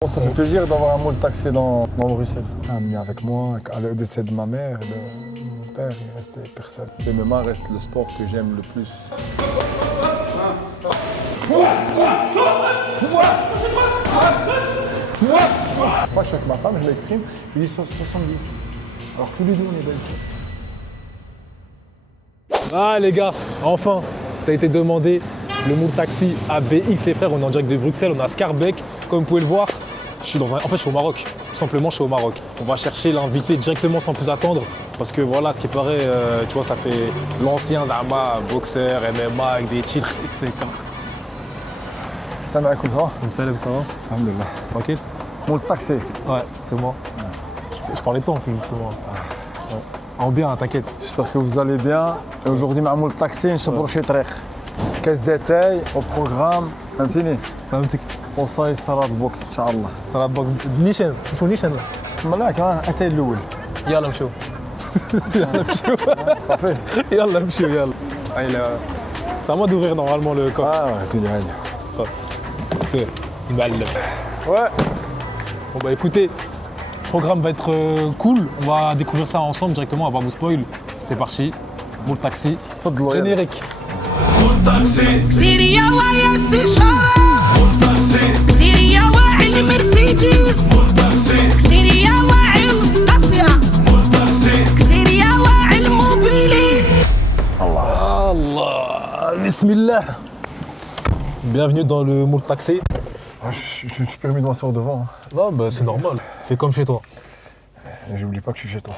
Bon, ça fait plaisir d'avoir un moule taxé dans Bruxelles. Amené avec moi, à le décès de ma mère et de mon père, il restait personne. Le MMA reste le sport que j'aime le plus. Moi, je suis avec ma femme, je l'exprime, je lui dis 70. Alors tous les deux, on est belges. Ah les gars, enfin, ça a été demandé. Le moule taxi à BX les frères, on est en direct de Bruxelles, on a Scarbeck. Comme vous pouvez le voir, je suis je suis au Maroc. Tout simplement, je suis au Maroc. On va chercher l'invité directement sans plus attendre. Parce que voilà, ce qui paraît, tu vois, ça fait l'ancien Zama, boxeur, MMA, avec des titres, etc. Salam alaikum, ça va? Salam, ça va? Alhamdulillah. Tranquille? Moule taxé. Ouais, c'est moi. Ouais. Je parlais de toi en plus, justement. Ouais. En bien, t'inquiète. J'espère que vous allez bien. Et aujourd'hui, مع moule taxé, نشبروا شي طريق. كاس زيتاي au programme. فهمتيني؟ فهمتك. وصاي صلاة بوكس إن شاء الله. صلاة بوكس نيشان، شو نيشان؟ مالك كمان أنت الأول. يلا نمشيو. يلا نمشيو. صافي. يلا نمشيو يلا. C'est à moi d'ouvrir normalement le coffre. Ah ouais, tu l'as. C'est pas. C'est mal. Ouais. Bon bah écoutez, le programme va être cool. On va découvrir ça ensemble directement, on va vous spoil. C'est parti. Moule taxi. Générique. moule taxi. سيريا ويا السيشارة. moule taxi. سيريا وعلى المرسيدس. moule taxi. سيريا وعلى القصية. moule taxi. سيريا وعلى الموبيلي. Allah. Bismillah. Bienvenue dans le moule taxi. Je me suis permis de m'asseoir devant. Non, bah c'est normal. Fais comme chez toi. J'oublie pas que je suis chez toi.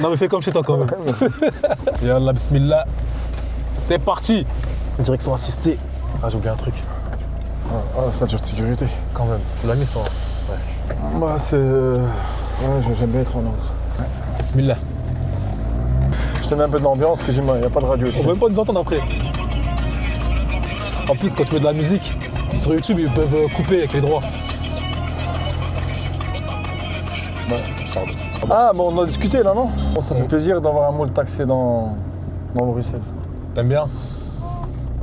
Non, mais fais comme chez toi quand même. Merci. Yallah, bismillah. C'est parti. Direction assistée. Ah, j'ai oublié un truc. Ah, ceinture de sécurité. Quand même. Tu l'as mis ça. Ouais. Bah, c'est. Ouais, j'aime bien être en ordre. Ouais. Bismillah. Je te mets un peu d'ambiance, parce que il n'y a pas de radio ici. On va même pas nous entendre après. En plus, quand tu mets de la musique, sur YouTube, ils peuvent couper avec les droits. Ah, bon, on a discuté là, non? Bon, ça fait plaisir d'avoir un moule taxé dans Bruxelles. T'aimes bien?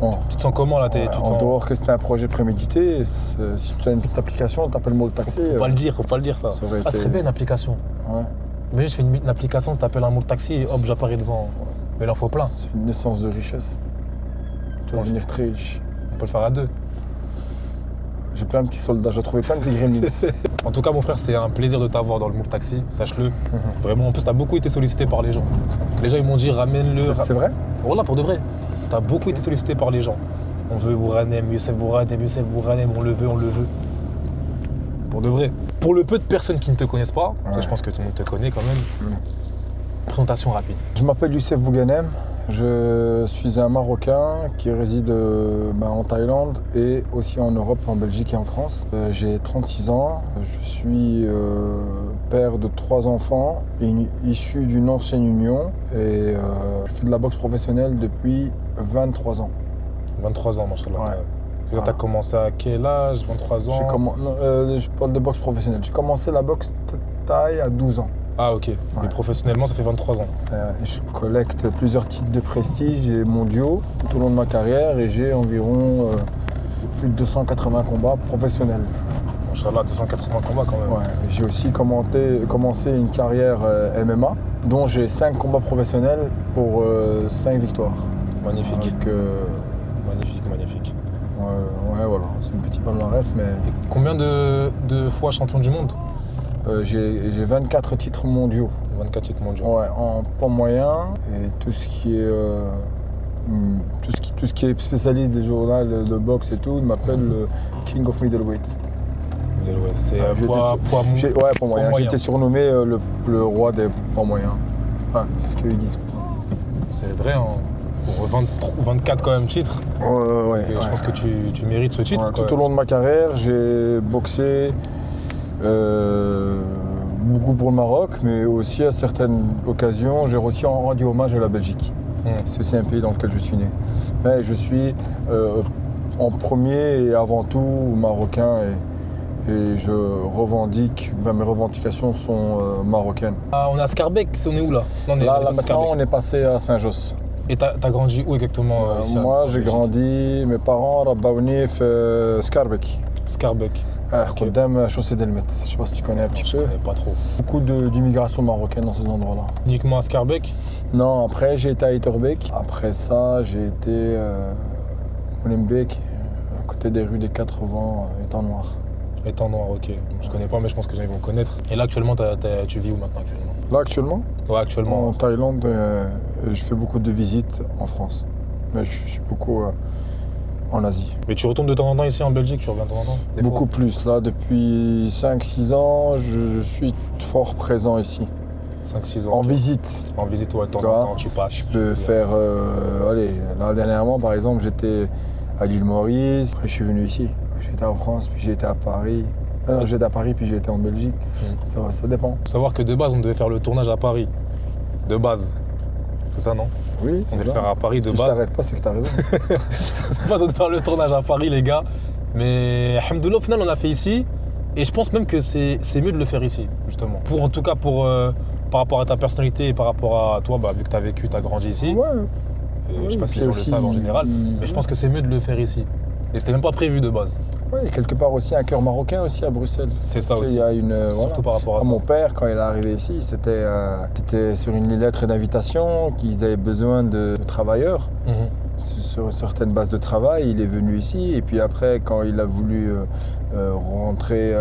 Bon. Tu te sens comment là? En dehors que c'était un projet prémédité, si tu as une petite application, tu t'appelles moule taxé. Faut pas le dire ça. Ça aurait Ah, ce serait bien une application. Ouais. Mais je fais une application, tu appelles un moule taxi et hop, j'apparais devant. Mais il en faut plein. C'est une naissance de richesse. Tu vas devenir très riche. On peut le faire à deux. J'ai plein de petits soldats, j'ai trouvé plein de petits gremlins. En tout cas, mon frère, c'est un plaisir de t'avoir dans le moule taxi, sache-le. Vraiment, en plus, t'as beaucoup été sollicité par les gens. Les gens, ils m'ont dit, ramène-le. C'est vrai? Voilà, pour de vrai. T'as beaucoup été sollicité par les gens. On veut Bouranem, Youssef Bouranem, on le veut. Pour de vrai. Pour le peu de personnes qui ne te connaissent pas, parce que je pense que tout le monde te connaît quand même. Présentation rapide. Je m'appelle Youssef Bouranem. Je suis un Marocain qui réside en Thaïlande et aussi en Europe, en Belgique et en France. J'ai 36 ans, je suis père de 3 enfants, issu d'une ancienne union et je fais de la boxe professionnelle depuis 23 ans. 23 ans, machallah. Ouais. T'as commencé à quel âge? 23 ans? Je parle de boxe professionnelle. J'ai commencé la boxe thaï à 12 ans. Ah ok, mais professionnellement ça fait 23 ans. Je collecte plusieurs titres de prestige et mondiaux tout au long de ma carrière et j'ai environ plus de 280 combats professionnels. Inch'Allah, 280 combats quand même. Ouais, j'ai aussi commencé une carrière MMA dont j'ai 5 combats professionnels pour 5 victoires. Magnifique. Donc, Magnifique. Ouais, voilà, c'est une petite palmarès mais... Et combien de fois champion du monde? J'ai 24 titres mondiaux. 24 titres mondiaux. Ouais, en poids moyen et tout ce qui est spécialiste des journaux de boxe et tout, ils m'appellent le King of Middleweight. C'est poids moyen. J'ai été surnommé le roi des poids moyens. Enfin, c'est ce qu'ils disent. C'est vrai, hein. Pour 24 quand même titres. Je pense que tu mérites ce titre. Tout au long de ma carrière, j'ai boxé beaucoup pour le Maroc, mais aussi à certaines occasions, j'ai aussi rendu hommage à la Belgique. C'est aussi un pays dans lequel je suis né. Mais je suis en premier et avant tout marocain et je revendique, mes revendications sont marocaines. Ah, on est à Scarbeck, on est où là? Là maintenant, on est passé à Saint-Josse. Et t'as grandi où exactement ici? Moi, j'ai grandi, mes parents, Rabbaouni, Scarbeck. Scarbeck. Ok. Khodam, chaussée d'Elmet. Je sais pas si tu connais un petit Je peu. connais pas trop. Beaucoup d'immigration marocaine dans ces endroits-là. Uniquement à Scarbeck? Non, après j'ai été à Etterbeek. Après ça, j'ai été Molenbeek, à côté des rues des 4 Vents, étant noir. Étant noir, ok. Je connais pas, mais je pense que les gens vont connaître. Et là, actuellement, tu vis où maintenant actuellement? Là actuellement, Ouais, actuellement. en Thaïlande, je fais beaucoup de visites en France. Mais je suis beaucoup en Asie. Mais tu retournes de temps en temps ici en Belgique, tu reviens de temps en temps? Des Beaucoup fois plus. Là, depuis 5-6 ans, je suis fort présent ici. 5-6 ans. En visite. En visite, ouais, de temps Tu vois, en temps, tu passes. Je peux faire. Allez, là dernièrement, par exemple, j'étais à l'île Maurice. Après, je suis venu ici. J'étais en France, puis j'ai été à Paris. Non, j'étais à Paris, puis j'ai été en Belgique. Ça dépend. Faut savoir que de base, on devait faire le tournage à Paris. De base. C'est ça, non? Oui, On c'est devait le ça. faire à Paris de Si je base. t'arrête pas, c'est que t'as raison. De base, on devait faire le tournage à Paris, les gars. Mais, alhamdoulilah, au final, on l'a fait ici. Et je pense même que c'est mieux de le faire ici, justement. En tout cas, par rapport à ta personnalité et par rapport à toi, bah, vu que tu as vécu, tu as grandi ici. Ouais. Je sais pas si puis les gens le aussi, savent en général. Mais je pense que c'est mieux de le faire ici. Et c'était même pas prévu de base. Ouais, il y a quelque part aussi un cœur marocain aussi à Bruxelles. C'est ça Parce aussi. qu'il y a une, Surtout par rapport à ça. Mon père, quand il est arrivé ici, c'était sur une lettre d'invitation qu'ils avaient besoin de travailleurs Mhm. sur certaines bases de travail. Il est venu ici et puis après, quand il a voulu rentrer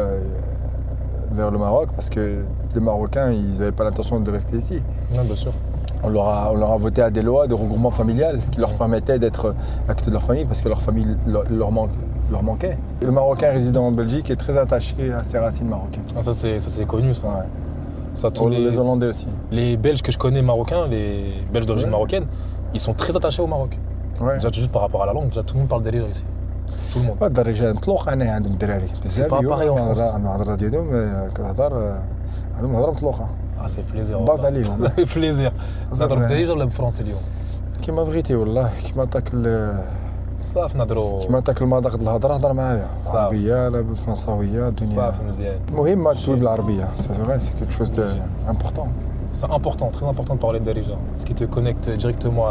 vers le Maroc, parce que les Marocains, ils n'avaient pas l'intention de rester ici. Ouais, bien sûr. On leur a voté à des lois de regroupement familial qui leur permettaient d'être à côté de leur famille parce que leur famille leur manquait. Et le Marocain résidant en Belgique est très attaché à ses racines marocaines. Ah, ça, c'est connu, ça. Ouais. Ça, tous Les Hollandais aussi. les Belges que je connais marocains, les Belges d'origine Ouais. marocaine, ils sont très attachés au Maroc. Ouais. Déjà, juste par rapport à la langue, déjà, tout le monde parle délire ici. Tout le monde. هاد الرجال مطلوق انا عندهم الدراري بزاف pas pareil en France. عندهم الهضره ديالهم كتهضر عندهم الهضره مطلوقه Ah, c'est plaisir. باز والله. عليهم Ça fait plaisir. نهضروا بالدارجة ولا بالفرنسي اليوم؟ كيما بغيتي والله كيما تاكل صافي نهضروا كيما تاكل مذاق د الهضره هضر معايا صافي. بالعربيه لا بالفرنساويه الدنيا صافي مزيان. المهم ما تقول بالعربيه سي فري سي كيك شوز دو امبورطون C'est important, très important de parler de Darija. Ce qui te connecte directement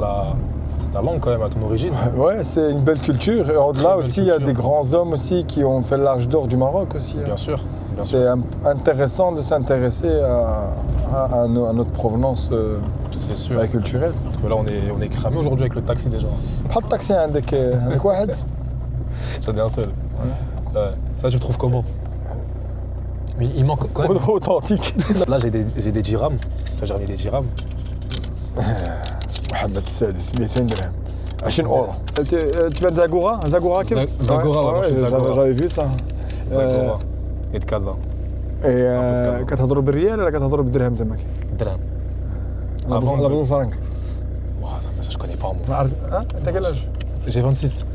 c'est ta langue quand même, à ton origine. Ouais, c'est une belle culture. Et au-delà belle aussi, il y a culture. des grands hommes aussi qui ont fait l'âge d'or du Maroc aussi. Bien sûr. Bien sûr. C'est intéressant de s'intéresser à notre provenance C'est sûr. culturelle. Parce que là, on est cramé aujourd'hui avec le taxi déjà. بحال الطاكسي عندك واحد T'en es un seul. Ouais. Ça, tu le trouves comment? Mais il manque quand même. authentique. Là, j'ai des dirhams. Enfin, j'ai ramené des dirhams. محمد السادس 200 درهم 20 اورو. Tu viens de Zagora? Zagora كيف؟ Zagora, ouais, moi, je suis de Zagora. J'avais vu ça. Zagora. Et de Casa. Et كتهضروا بالريال ولا كتهضروا بالدرهم تماك؟ Dirham. لا بالفرنك. Ouah, ça, je connais pas moi. T'as quel âge? J'ai 26.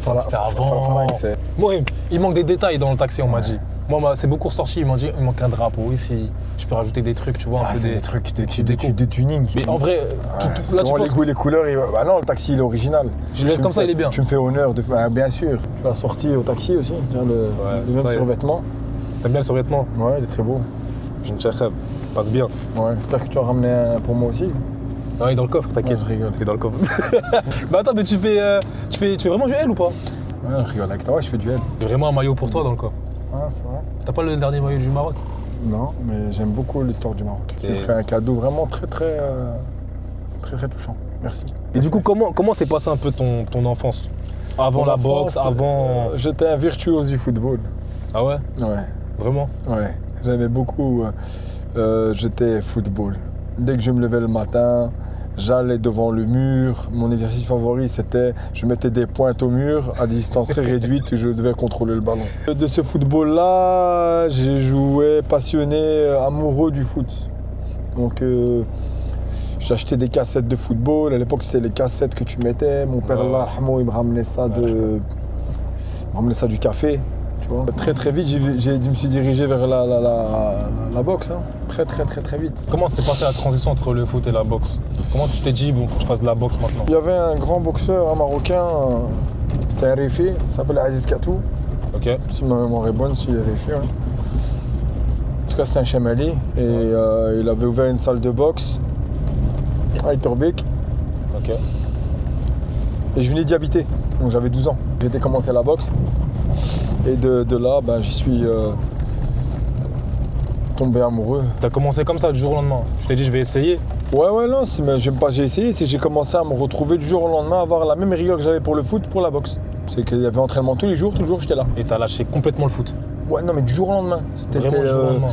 Franck, C'était avant. Franck, c'est... Mohim, il manque des détails dans le taxi, on m'a dit. Moi, c'est beaucoup ressorti. Ils m'ont dit il manque un drapeau ici. Je peux rajouter des trucs, tu vois, un peu c'est des des trucs, petits des décos. tunings. Mais en vrai, là, tu Selon les penses. goûts et les couleurs, bah non, le taxi il est original. Je le laisse comme ça, il est bien. Tu me fais honneur de... bien sûr. Tu as sorti au taxi aussi, le même ça y est. survêtement. T'aimes bien le survêtement? Ouais, il est très beau. Je ne sais passe bien. Ouais. J'espère que tu as ramené un pour moi aussi. Ah, il est dans le coffre, t'inquiète. Ouais, je rigole. Il est dans le coffre. Bah attends, mais tu fais vraiment du L ou pas? Ouais, je rigole avec toi, je fais du L. J'ai vraiment un maillot pour toi dans le coffre. Ah, c'est vrai. T'as pas le dernier maillot du Maroc? Non, mais j'aime beaucoup l'histoire du Maroc. Tu Et- me fais un cadeau vraiment très touchant. Merci. Et du coup, comment s'est passé un peu ton enfance? Avant la boxe, avant. J'étais un virtuose du football. Ah ouais? Ouais. Vraiment? Ouais, j'aimais beaucoup. J'étais football. Dès que je me levais le matin, j'allais devant le mur. Mon exercice favori, c'était je mettais des pointes au mur à des distances très réduites et je devais contrôler le ballon. De ce football-là, j'ai joué passionné, amoureux du foot. Donc, j'achetais des cassettes de football. À l'époque, c'était les cassettes que tu mettais. Mon père, Ouais. Allah yarhamou, il me ramenait ça du café. Tu vois. Très vite, je me suis dirigé vers la boxe. Hein. Très vite. Comment s'est passée la transition entre le foot et la boxe? Comment tu t'es dit, bon, faut que je fasse de la boxe maintenant? Il y avait un grand boxeur, un Marocain, c'était un Rifi, il s'appelle Aziz Katou. Ok. Si ma mémoire est bonne, s'il est Rifi. Ouais. En tout cas, c'est un Chamali. Et il avait ouvert une salle de boxe à Etterbeek. Ok. Et je venais d'y habiter. Donc j'avais 12 ans. J'ai été commencer la boxe. Et de là, ben, j'y suis tombé amoureux. T'as commencé comme ça du jour au lendemain. Je t'ai dit, je vais essayer. Ouais, non, mais j'aime pas, j'ai essayé, c'est que j'ai commencé à me retrouver du jour au lendemain, à avoir la même rigueur que j'avais pour le foot, pour la boxe. C'est qu'il y avait entraînement tous les jours, j'étais là. Et t'as lâché complètement le foot. Ouais, non, mais du jour au lendemain. Vraiment du jour au lendemain.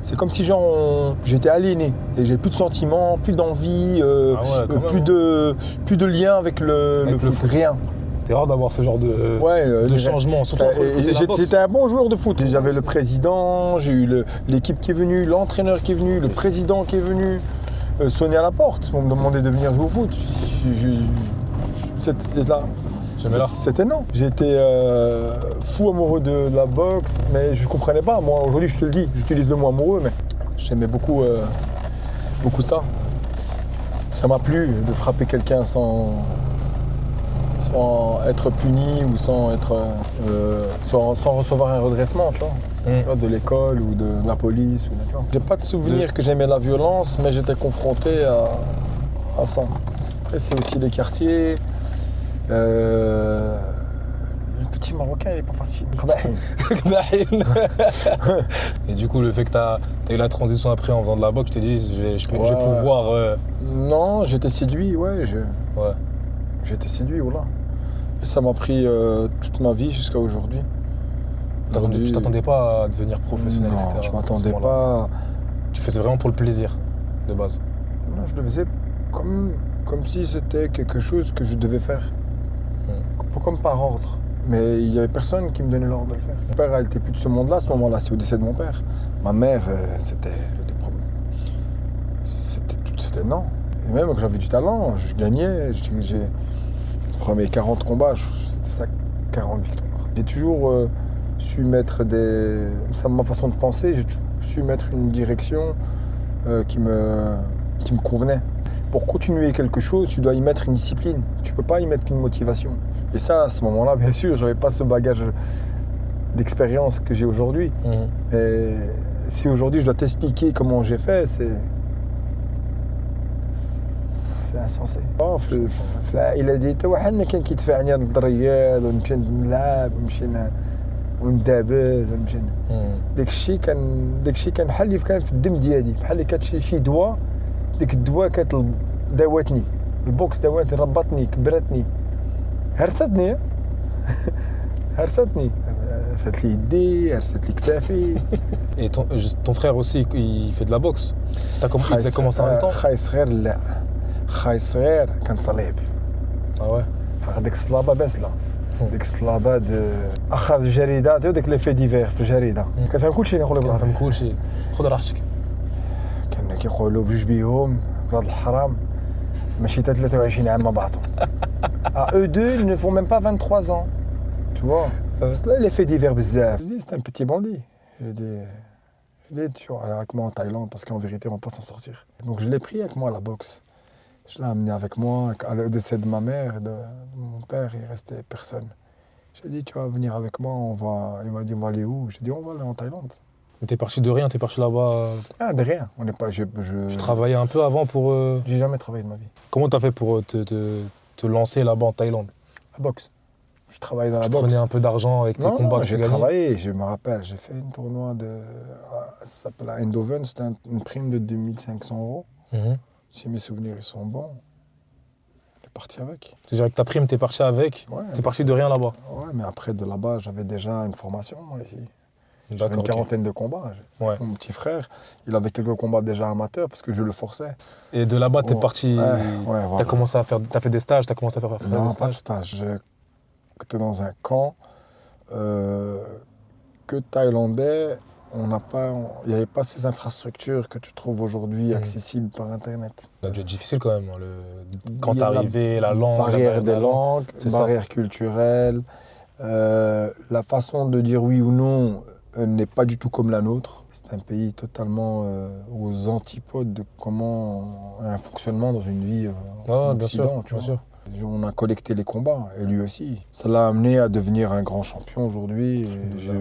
C'est comme si genre j'étais aliéné. J'ai plus de sentiments, plus d'envie, plus de lien avec le foot. Rien. C'est rare d'avoir ce genre de changement, surtout entre le foot et la boxe. J'étais un bon joueur de foot. J'avais le président, j'ai eu l'équipe qui est venue, l'entraîneur qui est venu, le président qui est venu, sonner à la porte pour me demander de venir jouer au foot. C'était non. J'étais fou amoureux de la boxe, mais je ne comprenais pas. Moi, aujourd'hui, je te le dis, j'utilise le mot amoureux, mais j'aimais beaucoup ça. Ça m'a plu de frapper quelqu'un sans être puni ou sans recevoir un redressement, tu vois. Tu vois, de l'école ou de la police. J'ai pas de souvenir que j'aimais la violence, mais j'étais confronté à ça. Après, c'est aussi les quartiers. Le petit Marocain, il est pas facile. Et du coup, le fait que tu as eu la transition après en faisant de la boxe, tu t'es dit, je vais pouvoir... Non, j'étais séduit, ouais. J'étais séduit, voilà. Et ça m'a pris toute ma vie jusqu'à aujourd'hui. Tu t'attendais pas à devenir professionnel, non, etc. Je m'attendais pas. Tu faisais vraiment pour le plaisir, de base. Non, je le faisais comme si c'était quelque chose que je devais faire. Comme par ordre. Mais il n'y avait personne qui me donnait l'ordre de le faire. Mon père, elle n'était plus de ce monde-là à ce moment-là, c'était au décès de mon père. Ma mère, c'était non. Et même quand j'avais du talent, je gagnais. J'ai les premiers 40 combats, c'était ça, 40 victoires. J'ai toujours su mettre c'est ma façon de penser, j'ai toujours su mettre une direction qui me convenait. Pour continuer quelque chose, tu dois y mettre une discipline. Tu ne peux pas y mettre qu'une motivation. Et ça, à ce moment-là, bien sûr, je n'avais pas ce bagage d'expérience que j'ai aujourd'hui. Et si aujourd'hui je dois t'expliquer comment j'ai fait, c'est insensé. Il a dit حتى واحد ما كان كيدفعني للرياض ونمشي نلعب ونمشي وندابز ونمشي داكشي كان بحال اللي كان في الدم ديالي بحال اللي كانت شي دواء ديك الدواء داواتني البوكس داواتني ربطني كبرتني هرستني هرست لي يدي هرست لي كتافي. Et ton frère aussi, il fait de la boxe. Il faisait commencer en même temps. خاي صغير لا خاي صغير كان صليب. Ah ouais. ديك الصلابه باسله ديك الصلابه اخذ جريده ديك لي في ديفير في الجريده كتفهم كلشي نقول لك كنفهم كلشي خذ راحتك. كنا كيقولوا بجوج بيهم ولاد الحرام ماشي حتى 23 عام مع بعضهم. Eux deux, ils ne font même pas 23 ans. Tu vois, c'est là l'effet divers bizarre. Je dis, c'est un petit bandit. J'ai dit, tu vois, aller avec moi en Thaïlande parce qu'en vérité, on ne va pas s'en sortir. Donc je l'ai pris avec moi à la boxe. Je l'ai amené avec moi. À le décès de ma mère et de mon père, il restait personne. J'ai dit, tu vas venir avec moi, il m'a dit, on va aller où? J'ai dit, on va aller en Thaïlande. Mais t'es parti de rien, t'es parti là-bas. Ah, de rien. On n'est pas. Tu travaillais un peu avant pour. J'ai jamais travaillé de ma vie. Comment t'as fait pour te lancer là-bas en Thaïlande? La boxe. Je travaillais dans la boxe. Tu prenais un peu d'argent avec tes combats que tu gagnais? J'ai travaillé, je me rappelle. J'ai fait un tournoi ça s'appelle Eindhoven, c'était une prime de 2500 €. Si mes souvenirs sont bons, je suis parti avec. C'est-à-dire que ta prime, t'es parti avec? Ouais, t'es parti de rien là-bas? Ouais, mais après de là-bas, j'avais déjà une formation, moi, ici. J'avais une Ok. quarantaine de combats. Ouais. Mon petit frère, il avait quelques combats déjà amateurs parce que je le forçais. Et de là-bas, t'es parti. Ouais, voilà. T'as commencé à faire. T'as fait des stages, t'as commencé à faire des stages? Non, pas de stage. J'étais dans un camp que thaïlandais. Il n'y avait pas ces infrastructures que tu trouves aujourd'hui accessibles par Internet. Ça a dû être difficile quand même. Quand t'es arrivé, la langue. Barrière des langues, barrière culturelle. La façon de dire oui ou non n'est pas du tout comme la nôtre. C'est un pays totalement aux antipodes de comment un fonctionnement dans une vie en Occident. Bien sûr. On a collecté les combats, et lui aussi. Ça l'a amené à devenir un grand champion aujourd'hui. Je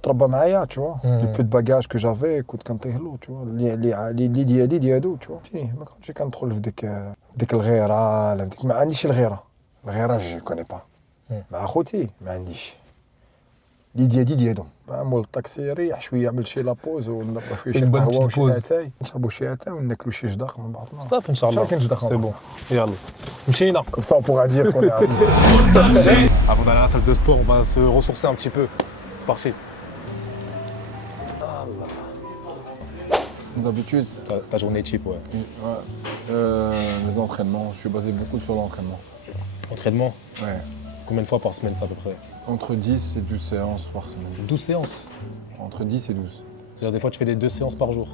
travaille معايا, tu vois. Le peu de bagages que j'avais, écoute, quand t'es hello, tu vois. اللي ديالو, tu vois. ما كنتش كندخل في ديك الغيرة, ما عنديش الغيرة. الغيرة je connais pas. مع خوتي ما عنديش. ديديا دوم مول الطاكسي ريح شويه عمل شي لابوز ونضربوا شويه شي Une bonne قهوه petite وشي pause. اتاي نشربوا شي اتاي وناكلوا شي جدق من بعضنا صافي ان شاء الله. كاين جدق C'est bon. يلا مشينا. Comme ça, on pourra dire qu'on est arrivé. Avant d'aller à la salle de sport, on va se ressourcer un petit peu. C'est parti. Nos habitudes, Ta journée type, ouais. les entraînements. Je suis basé beaucoup sur l'entraînement. Entraînement, Ouais. combien de fois par semaine, ça à peu près? Entre 10 et 12 séances par semaine. 12 séances. Entre 10 et 12. C'est-à-dire des fois tu fais des 2 séances par jour.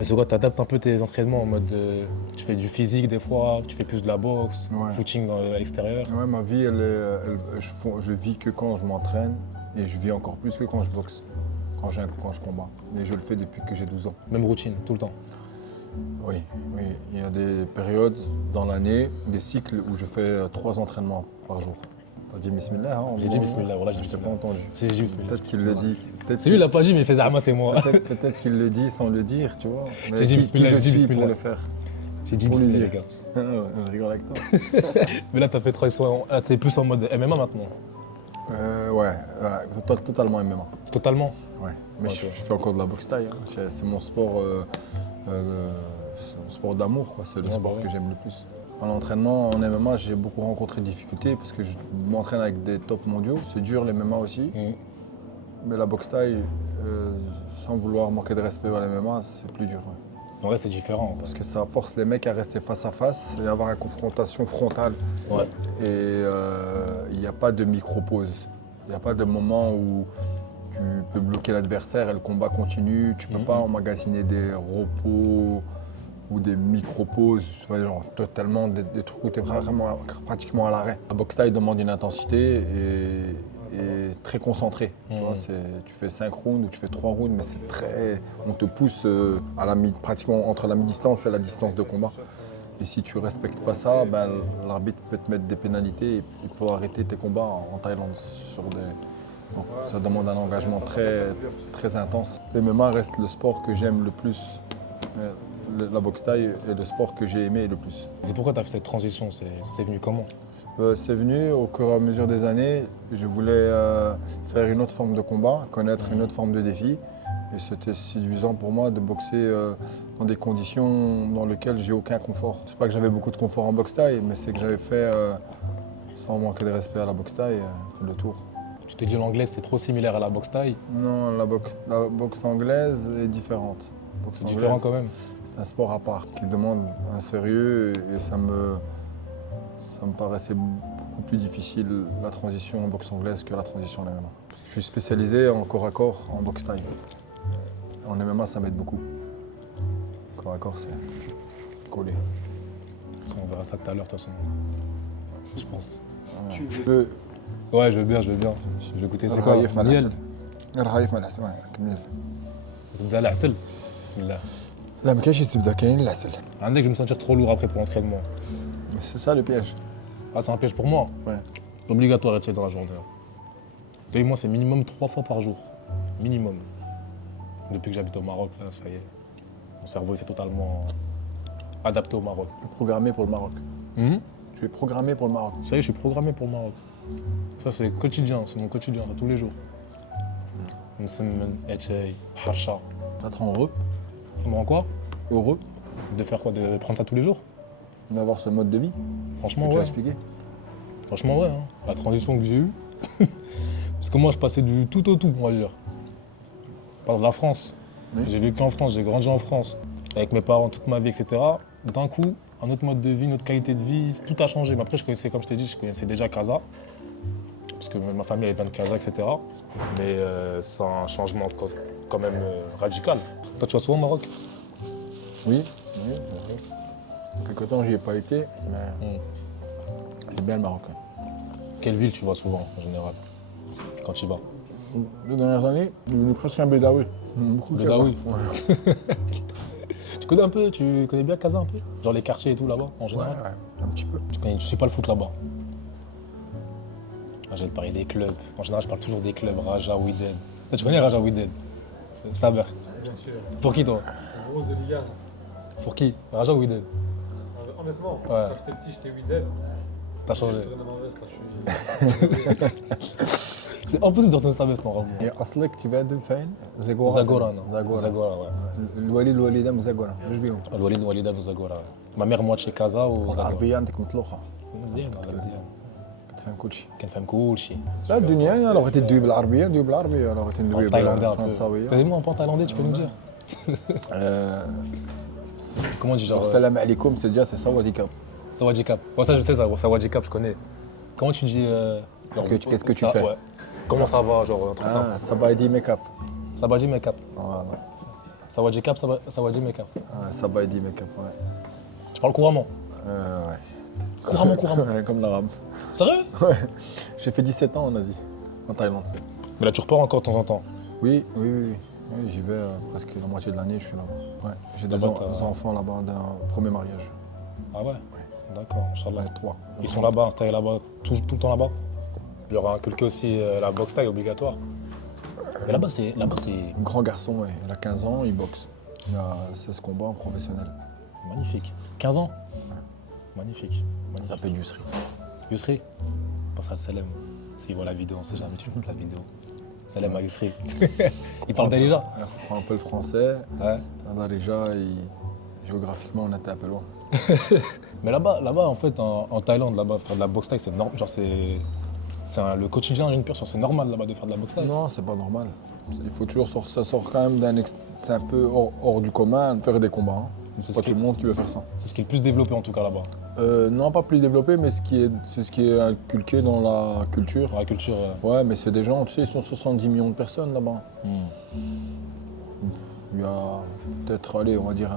Et c'est quoi, tu adaptes un peu tes entraînements en mode tu fais du physique des fois, tu fais plus de la boxe, Ouais. footing à l'extérieur. Ouais, ma vie, je vis que quand je m'entraîne et je vis encore plus que quand je boxe, quand je combats. Et je le fais depuis que j'ai 12 ans. Même routine, tout le temps. Oui, oui. Il y a des périodes dans l'année, des cycles où je fais 3 entraînements par jour. T'as dit Bismillah, hein, J'ai dit Bismillah, voilà, j'ai dit Je t'ai pas Bismillah. entendu. Si, j'ai dit Bismillah. Peut-être qu'il le dit. C'est lui, il l'a pas dit, mais il fait Zahma, c'est moi. Peut-être qu'il le dit sans le dire, tu vois. Mais J'ai dit qui Bismillah, je j'ai dit suis Bismillah. pour le faire. J'ai dit Pour lui Bismillah, les dire. gars. Je rigole avec toi. Mais là, t'as fait 3 soins. Là, t'es plus en mode MMA maintenant. Ouais, totalement MMA. Totalement. Ouais. Mais Ok. je fais encore de la boxe thaï. Hein. C'est mon sport, c'est mon sport d'amour, quoi. C'est le Ouais, sport bah ouais. que j'aime le plus. En entraînement, en MMA, j'ai beaucoup rencontré de difficultés parce que je m'entraîne avec des tops mondiaux. C'est dur les MMA aussi. Mais la boxe thaï, sans vouloir manquer de respect à la MMA, c'est plus dur. Ouais. En vrai, c'est différent. Parce que ça force les mecs à rester face à face et avoir une confrontation frontale. Ouais. Et il n'y a pas de micro-pause. Il n'y a pas de moment où tu peux bloquer l'adversaire et le combat continue. Tu ne peux pas emmagasiner des repos ou des micro-pauses, tu vois, genre, totalement des trucs où tu es vraiment pratiquement à l'arrêt. La boxe thaï demande une intensité et très concentrée. Tu vois, tu fais 5 rounds ou tu fais 3 rounds, mais c'est très. On te pousse pratiquement entre la mi-distance et la distance de combat. Et si tu ne respectes pas ça, ben, l'arbitre peut te mettre des pénalités et il peut arrêter tes combats en Thaïlande. Donc, ça demande un engagement très, très intense. Le MMA reste le sport que j'aime le plus. La boxe thaï est le sport que j'ai aimé le plus. C'est pourquoi tu as fait cette transition, c'est venu comment? C'est venu au fur et à mesure des années. Je voulais faire une autre forme de combat, connaître une autre forme de défi. Et c'était séduisant pour moi de boxer dans des conditions dans lesquelles j'ai aucun confort. C'est pas que j'avais beaucoup de confort en boxe thaï, mais c'est que j'avais fait, sans manquer de respect à la boxe thaï, le tour. Tu te dis l'anglais c'est trop similaire à la boxe thaï? Non, la boxe anglaise est différente. C'est différent quand même. C'est un sport à part qui demande un sérieux et ça me paraissait beaucoup plus difficile la transition en boxe anglaise que la transition en MMA. Je suis spécialisé en corps à corps en boxe thaï. En MMA, ça m'aide beaucoup. Corps à corps, c'est collé. On verra ça tout à l'heure de toute façon. Je pense. Tu veux Ouais, je veux bien. Je vais goûter. C'est quoi? الرغايف مع Miel. العسل. الرغايف مع العسل كمل. زبدة العسل. Bismillah. لا ما كاينش الزبده كاين العسل. عندك, je vais me sentir trop lourd après pour l'entraînement. C'est ça le piège. Ah, c'est un piège pour moi? Ouais. Obligatoire d'être dans la journée. Et moi, c'est minimum 3 fois par jour. Minimum. Depuis que j'habite au Maroc, là, ça y est. Mon cerveau s'est totalement adapté au Maroc. Tu es programmé pour le Maroc. Tu es programmé pour le Maroc. Ça y est, je suis programmé pour le Maroc. Ça, c'est quotidien, c'est mon quotidien, ça, tous les jours. Msemmen, Etchey, Harsha. Ça te rend heureux. Ça me rend quoi? Heureux De faire quoi? De prendre ça tous les jours? d'avoir ce mode de vie Franchement, que tu as ouais. expliqué. Franchement, ouais. Hein. La transition que j'ai eue. Parce que moi, je passais du tout au tout, on va dire. Je parle de la France. Oui. J'ai vécu en France, j'ai grandi en France. Avec mes parents toute ma vie, etc. D'un coup, un autre mode de vie, une autre qualité de vie, tout a changé. Mais après, je connaissais, comme je t'ai dit, je connaissais déjà Casa. Parce que ma famille elle vient de Casa, etc. Mais c'est un changement quand même radical. Toi, tu vas souvent au Maroc? Oui, oui. Quelque temps, j'y ai pas été, mais j'aime bien le Maroc. Quelle ville tu vas souvent, en général, quand tu y vas? Les dernières années, je suis devenu presque un bédaoui. Bédaoui. Ouais. Tu connais un peu, tu connais bien Casa un peu? Genre les quartiers et tout là-bas, en Ouais, général? ouais, un petit peu. Tu sais pas le foot là-bas? Ah, je vais te parler des clubs. En général, je parle toujours des clubs. Raja, Wydad. Toi, tu connais Raja, Wydad? Saber. Bien sûr. Pour qui, toi? En gros, de Ligue 1. Pour qui? Raja ou Wydad? Honnêtement, Ouais. quand j'étais petit, j'étais Wydad. T'as J'ai changé. tourné ma veste, là, je suis... C'est impossible de retenir sa veste normalement. Et أصلك tu viens de فين؟ Zagora. Zagora, non. Zagora. Zagora, ouais. الوالد والوالدة من زاغورا، واش بيهم؟ الوليد والوالدة من زاغورا. Ma mère moitié Casa و Zagora. العربية عندك مطلوقة، مزيان مزيان. كتفهم كلشي. كنفهم كلشي. لا الدنيا الا بغيتي تدوي بالعربية دوي بالعربية، الا بغيتي تدوي Thaïlandais un peu. بالفرنساوية. Fais-moi un peu en thaïlandais, tu peux nous dire? Comment on dit genre Salam alaikum, c'est déjà c'est sawadikap. Sawadjikap. Bon, ça je sais, ça. Sawadjikap, je connais. Comment tu dis Qu'est-ce que tu ça, fais? ouais. Comment ça va, genre un truc ça? Ah, sabadi make-up. Sabadji make-up. Voilà. Sawadjikap, Sawadji make-up. Ah, sabadi make-up, ouais. Tu parles couramment? Ouais. Couramment. Ouais, comme l'arabe. Sérieux? Ouais. J'ai fait 17 ans en Asie, en Thaïlande. Mais là tu repars encore de temps en temps. Oui. Oui, j'y vais presque la moitié de l'année, je suis là-bas. Ouais. J'ai des Là-bas, t'as- enfants là-bas d'un premier mariage. Ah ouais? D'accord, Inch'Allah. Ouais, 3. Ils sont là-bas, installés là-bas, tout le temps là-bas. Je leur ai inculqué aussi la boxe taille obligatoire. Mais là-bas, c'est. Un grand garçon, ouais. Il a 15 ans, il boxe. Il a 16 combats en professionnel. Magnifique. 15 ans? Magnifique. Il s'appelle Yusri. Yusri? Pense à Salem. S'il voit la vidéo, on sait jamais, tu montes la vidéo. Salem à Yusri. Il parle déjà? Il reprend un peu le français. Ouais. Darija, géographiquement, on était un peu loin. Mais là-bas, en fait, en Thaïlande, là-bas, faire de la boxe taille, c'est normal. Genre, le quotidien d'une personne, c'est normal là-bas de faire de la boxe taille. Non, c'est pas normal. Il faut toujours sortir, ça sort quand même c'est un peu hors du commun de faire des combats. Hein. C'est pas tout le monde qui veut faire ça. C'est ce qui est le plus développé en tout cas là-bas. Non, pas plus développé, mais c'est ce qui est inculqué dans la culture. Dans la culture. Ouais, mais c'est des gens, tu sais, ils sont 70 millions de personnes là-bas. Il y a peut-être, allez, on va dire,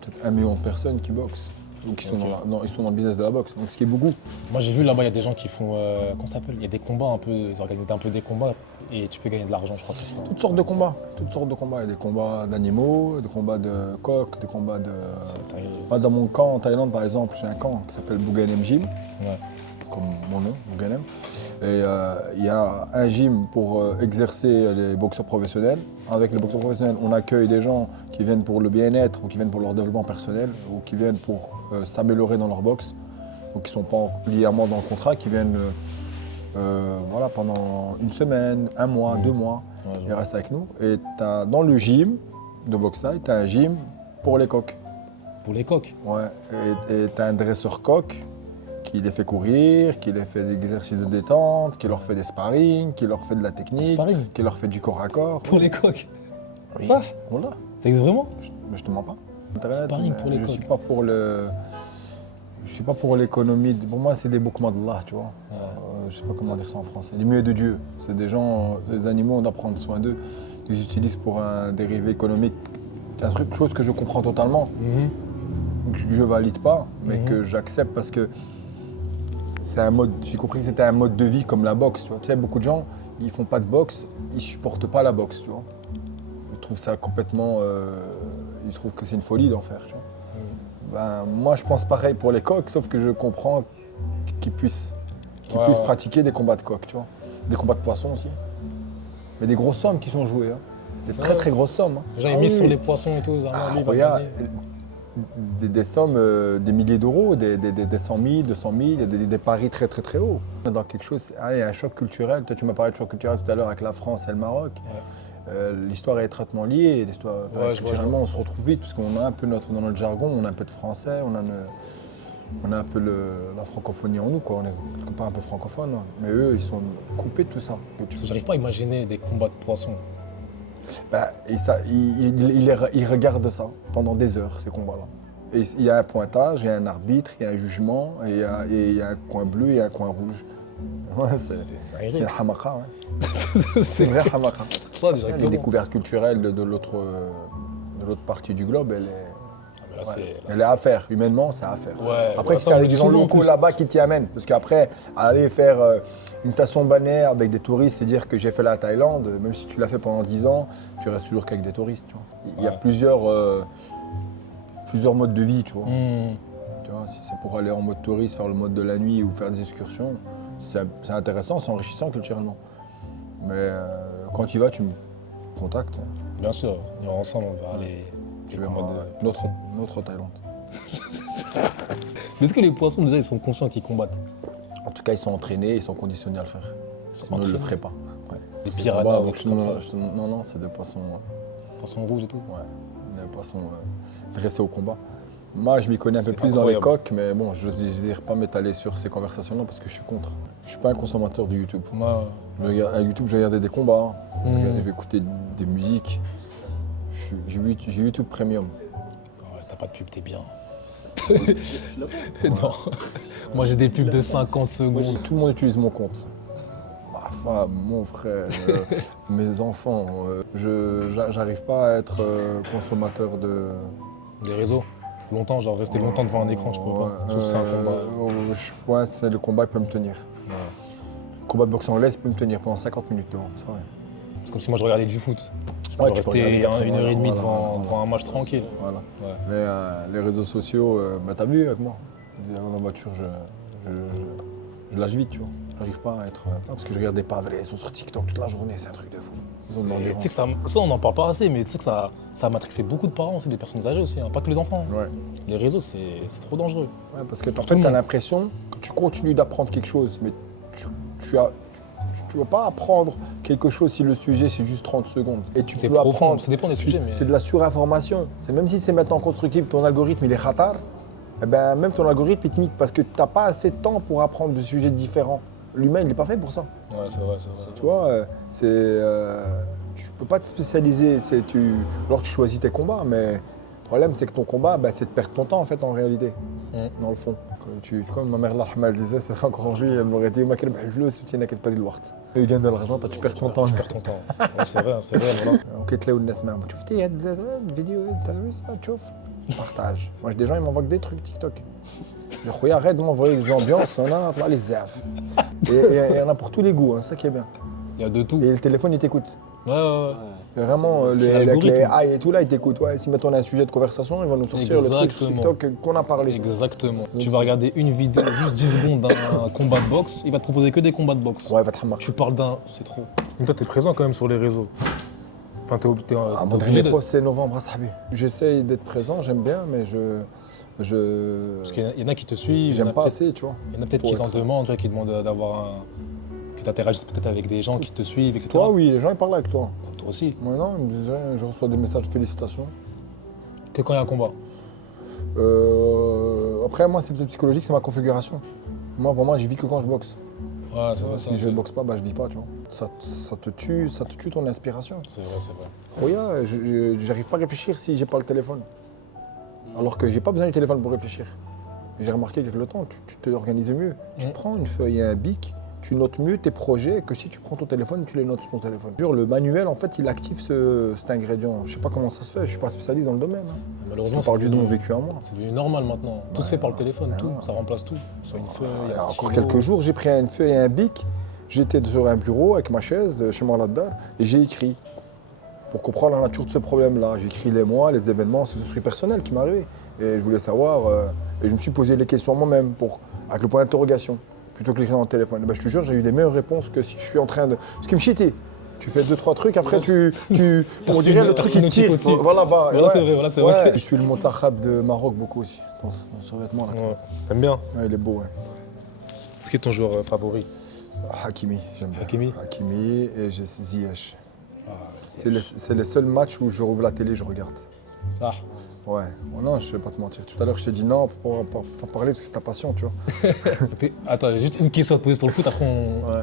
peut-être 1 million de personnes qui boxent. Donc ils sont, ils sont dans le business de la boxe, donc ce qui est beaucoup. Moi j'ai vu là-bas, il y a des gens qui font. Comment ça s'appelle? Il y a des combats un peu. Ils organisent un peu des combats et tu peux gagner de l'argent, je crois. Comme ça. Toutes sortes de combats, toutes sortes de combats. Il y a des combats d'animaux, des combats de coqs, des combats de. Moi, dans mon camp en Thaïlande, par exemple, j'ai un camp qui s'appelle Bouganem Gym, Ouais. comme mon nom, Bouganem. Et il y a un gym pour exercer les boxeurs professionnels. Avec les boxeurs professionnels, on accueille des gens qui viennent pour le bien-être ou qui viennent pour leur développement personnel ou qui viennent pour s'améliorer dans leur boxe. Donc qui ne sont pas liés à moi dans le contrat, qui viennent voilà, pendant une semaine, 1 mois, 2 mois. Ouais, Ils restent avec nous. Et dans le gym de boxe thaï, tu as un gym pour les coqs. Pour les coqs. Ouais. Et tu as un dresseur coq qui les fait courir, qui les fait des exercices de détente, qui leur fait des sparring, qui leur fait de la technique, sparring qui leur fait du corps à corps. Pour les coqs. Oui. Ça? Voilà. Ça existe vraiment? Mais je te mens pas. Sparring pour les je coqs. suis pas pour le. Je suis pas pour l'économie. Pour moi, c'est des boukma d'Allah, tu vois. Je sais pas comment dire ça en français. Les muets de Dieu. C'est des gens, des animaux, on doit prendre soin d'eux. Ils utilisent pour un dérivé économique. C'est un truc, chose que je comprends totalement, que je valide pas, mais que j'accepte parce que c'est un mode. J'ai compris que c'était un mode de vie comme la boxe, tu vois. Tu sais, beaucoup de gens, ils font pas de boxe, ils supportent pas la boxe, tu vois. Ils trouvent ça complètement. Ils trouvent que c'est une folie d'en faire, tu vois. Ben, moi, je pense pareil pour les coqs, sauf que je comprends qu'ils puissent pratiquer des combats de coqs, tu vois. Des combats de poissons aussi. Mais des grosses sommes qui sont jouées, hein. Des très très grosses sommes. Hein. Les gens ils misent sur les poissons et tout. Regarde, des sommes, des milliers d'euros, des 100 000, 200 000, des paris très très très hauts. Dans quelque chose, il y a un choc culturel. Toi, tu m'as parlé de choc culturel tout à l'heure avec la France et le Maroc. L'histoire est étroitement liée. Culturellement, on se retrouve vite parce qu'on a un peu dans notre jargon, on a un peu de français, on a un peu la francophonie en nous, quoi. On est quelque part un peu francophone, hein. Mais eux, ils sont coupés de tout ça. J'arrive pas à imaginer des combats de poissons. Ben, ils regardent ça pendant des heures, ces combats-là. Et il y a un pointage, il y a un arbitre, il y a un jugement, et il y a un coin bleu et un coin rouge. Ouais, c'est un hamaka, ouais. C'est vrai hamaka. Les découvertes culturelles de l'autre partie du globe, elle est à faire. Humainement, c'est à faire. Ouais, après, si tu as des gens locaux là-bas qui t'y amènent, parce qu'après, aller faire une station balnéaire avec des touristes, c'est dire que j'ai fait la Thaïlande, même si tu l'as fait pendant 10 ans, tu restes toujours qu'avec des touristes. Tu vois. Il y a plusieurs modes de vie, tu vois. Tu vois, si c'est pour aller en mode touriste, faire le mode de la nuit ou faire des excursions, c'est intéressant, c'est enrichissant culturellement. Mais quand tu y vas, tu me contactes. Bien sûr, on ira ensemble, on va aller. Tu verras notre Thaïlande. Mais est-ce que les poissons déjà ils sont conscients qu'ils combattent? En tout cas, ils sont entraînés, ils sont conditionnés à le faire. Sinon, ils ne le feraient pas. Des C'est piranhas, là-bas, des donc trucs comme ça. Non, c'est des poissons. Poisson rouge et tout. Ouais, des poissons dressés au combat. Moi, je m'y connais un peu C'est plus dans les incroyable. coques, mais bon, je ne désire pas m'étaler sur ces conversations-là parce que je suis contre. Je suis pas un consommateur de YouTube. Moi, À YouTube, je vais regarder des combats, Hmm. je vais écouter des musiques. J'ai YouTube Premium. ouais, t'as pas de pub, t'es bien. Non. Moi j'ai des pubs de 50 secondes. Tout le monde utilise mon compte. Ma femme, mon frère, mes enfants. J'arrive pas à être consommateur de. Des réseaux. Longtemps, genre rester longtemps devant un écran, je peux pas. Sauf si c'est un combat. Ouais, c'est le combat qui peut me tenir. Ouais. Combat de boxe anglaise peut me tenir pendant 50 minutes devant, c'est vrai. C'est comme si moi je regardais du foot. Je peux Ouais, tu peux rester regarder 80, une heure et demie voilà, devant, voilà. devant un match tranquille. Voilà. Ouais. Mais les réseaux sociaux, bah, t'as vu avec moi. Dans la voiture, je lâche vite, tu vois. J'arrive pas à être. Parce que je regarde des padres, ils sont sur TikTok toute la journée, c'est un truc de fou. Ils ont de Tu l'endurance. sais que ça, on n'en parle pas assez, mais tu sais que ça a matrixé beaucoup de parents aussi, des personnes âgées aussi, hein, pas que les enfants. Ouais. Les réseaux, c'est trop dangereux. Ouais, parce que en Tout fait, le tu as monde. l'impression que tu continues d'apprendre quelque chose, mais tu vas pas apprendre quelque chose si le sujet c'est juste 30 secondes. Et tu C'est peux profond, apprendre. ça dépend des sujets, mais C'est de la surinformation. C'est même si c'est maintenant constructif, ton algorithme il est khatar, eh ben, même ton algorithme il te nique parce que tu n'as pas assez de temps pour apprendre des sujets différents. L'humain il n'est pas fait pour ça. ouais, c'est vrai, c'est vrai. Tu vois, tu peux pas te spécialiser. Alors tu choisis tes combats, mais le problème c'est que ton combat, c'est de perdre ton temps en fait en réalité, dans le fond. Comme ma mère, Allah elle disait, c'est encore aujourd'hui, elle m'aurait dit, ma كربح الفلوس tu n'as qu'à pas le وقت. Tu gagnes de l'argent, toi tu perds ton temps. Tu perds ton temps. Ouais, c'est vrai, voilà. وكتلاقوا الناس معاهم شفتي هاد الفيديو انت تشوف partage. Moi j'ai des gens ils m'envoient que des trucs TikTok. Je dis خويا arrête de m'envoyer des ambiances, on a طلع لي الزعف. Et il y en a pour tous les goûts, hein, c'est ça qui est bien. Il y a de tout. Et le téléphone il t'écoute. Ouais. Et vraiment, c'est avec les l'algorithme. AI et tout là, ils t'écoutent. Ouais, si maintenant on a un sujet de conversation, ils vont nous sortir le truc sur Exactement. TikTok qu'on a parlé. Exactement. Tu vas regarder une vidéo, juste 10 secondes d'un combat de boxe, il va te proposer que des combats de boxe. Ouais, va te remarquer. Tu parles d'un, c'est trop. Donc toi, t'es présent quand même sur les réseaux. Enfin, t'es Ah, mon obligé dernier de... post, c'est novembre à Sahabi. J'essaye d'être présent, j'aime bien, mais Parce qu'il y en a qui te suivent, il y en j'aime a pas peut-être- assez, tu vois. il y en a peut-être Pour qui t'en être- demandent, tu vois, qui demandent d'avoir un... qui t'interagissent peut-être avec des gens qui te suivent, etc. Toi, oui, les gens ils parlent avec toi. Toi aussi. Moi, non, ils me disent, ouais, je reçois des messages de félicitations. Que quand il y a un combat. Après, moi, c'est peut-être psychologique, c'est ma configuration. Moi, pour moi, je vis que quand je boxe. Ouais, c'est vrai. Si je ne boxe pas, je vis pas, tu vois. Ça te tue ton inspiration. C'est vrai, c'est vrai. Roya, j'arrive pas à réfléchir si j'ai pas le téléphone. Alors que j'ai pas besoin du téléphone pour réfléchir. J'ai remarqué qu'avec le temps, tu te organises mieux. Tu prends une feuille et un bic, tu notes mieux tes projets que si tu prends ton téléphone, tu les notes sur ton téléphone. Le manuel, en fait, il active cet ingrédient. Je sais pas comment ça se fait, je suis pas spécialiste dans le domaine. Hein. Je Malheureusement, te parle c'est juste de mon devenu- vécu à moi. c'est devenu normal maintenant. Tout se fait par le téléphone, ouais, tout. ouais. Ça remplace tout. Soit une feuille, Il y un a encore stylo. quelques jours, j'ai pris une feuille et un bic, j'étais sur un bureau avec ma chaise chez moi là-dedans et j'ai écrit. Pour comprendre la nature de ce problème-là, j'ai écrit les mois, les événements, c'est ce truc personnel qui m'est arrivé. Et je voulais savoir, et je me suis posé les questions moi-même, avec le point d'interrogation, plutôt que l'écrire dans le téléphone. Et ben, je te jure, j'ai eu des meilleures réponses que si je suis en train de. Ce qui me chitait. Tu fais 2-3 trucs, après on dirait le truc qui notif tire. aussi. Voilà, bah, Voilà, ouais. c'est vrai, voilà, c'est Ouais, vrai. je suis le Montahab de Maroc beaucoup aussi, dans ce vêtement là. Ouais. T'aimes bien. Ouais, il est beau, ouais. Est-ce qu'il est ton joueur favori? Hakimi, j'aime bien. Hakimi. Hakimi et j'ai Ziyech. Ah, C'est les seuls matchs où je rouvre la télé, je regarde. ça. Ouais. Non, je vais pas te mentir. Tout à l'heure, je t'ai dit non pour pas parler parce que c'est ta passion, tu vois. Attends, j'ai juste une question à te poser sur le foot, après on... Ouais.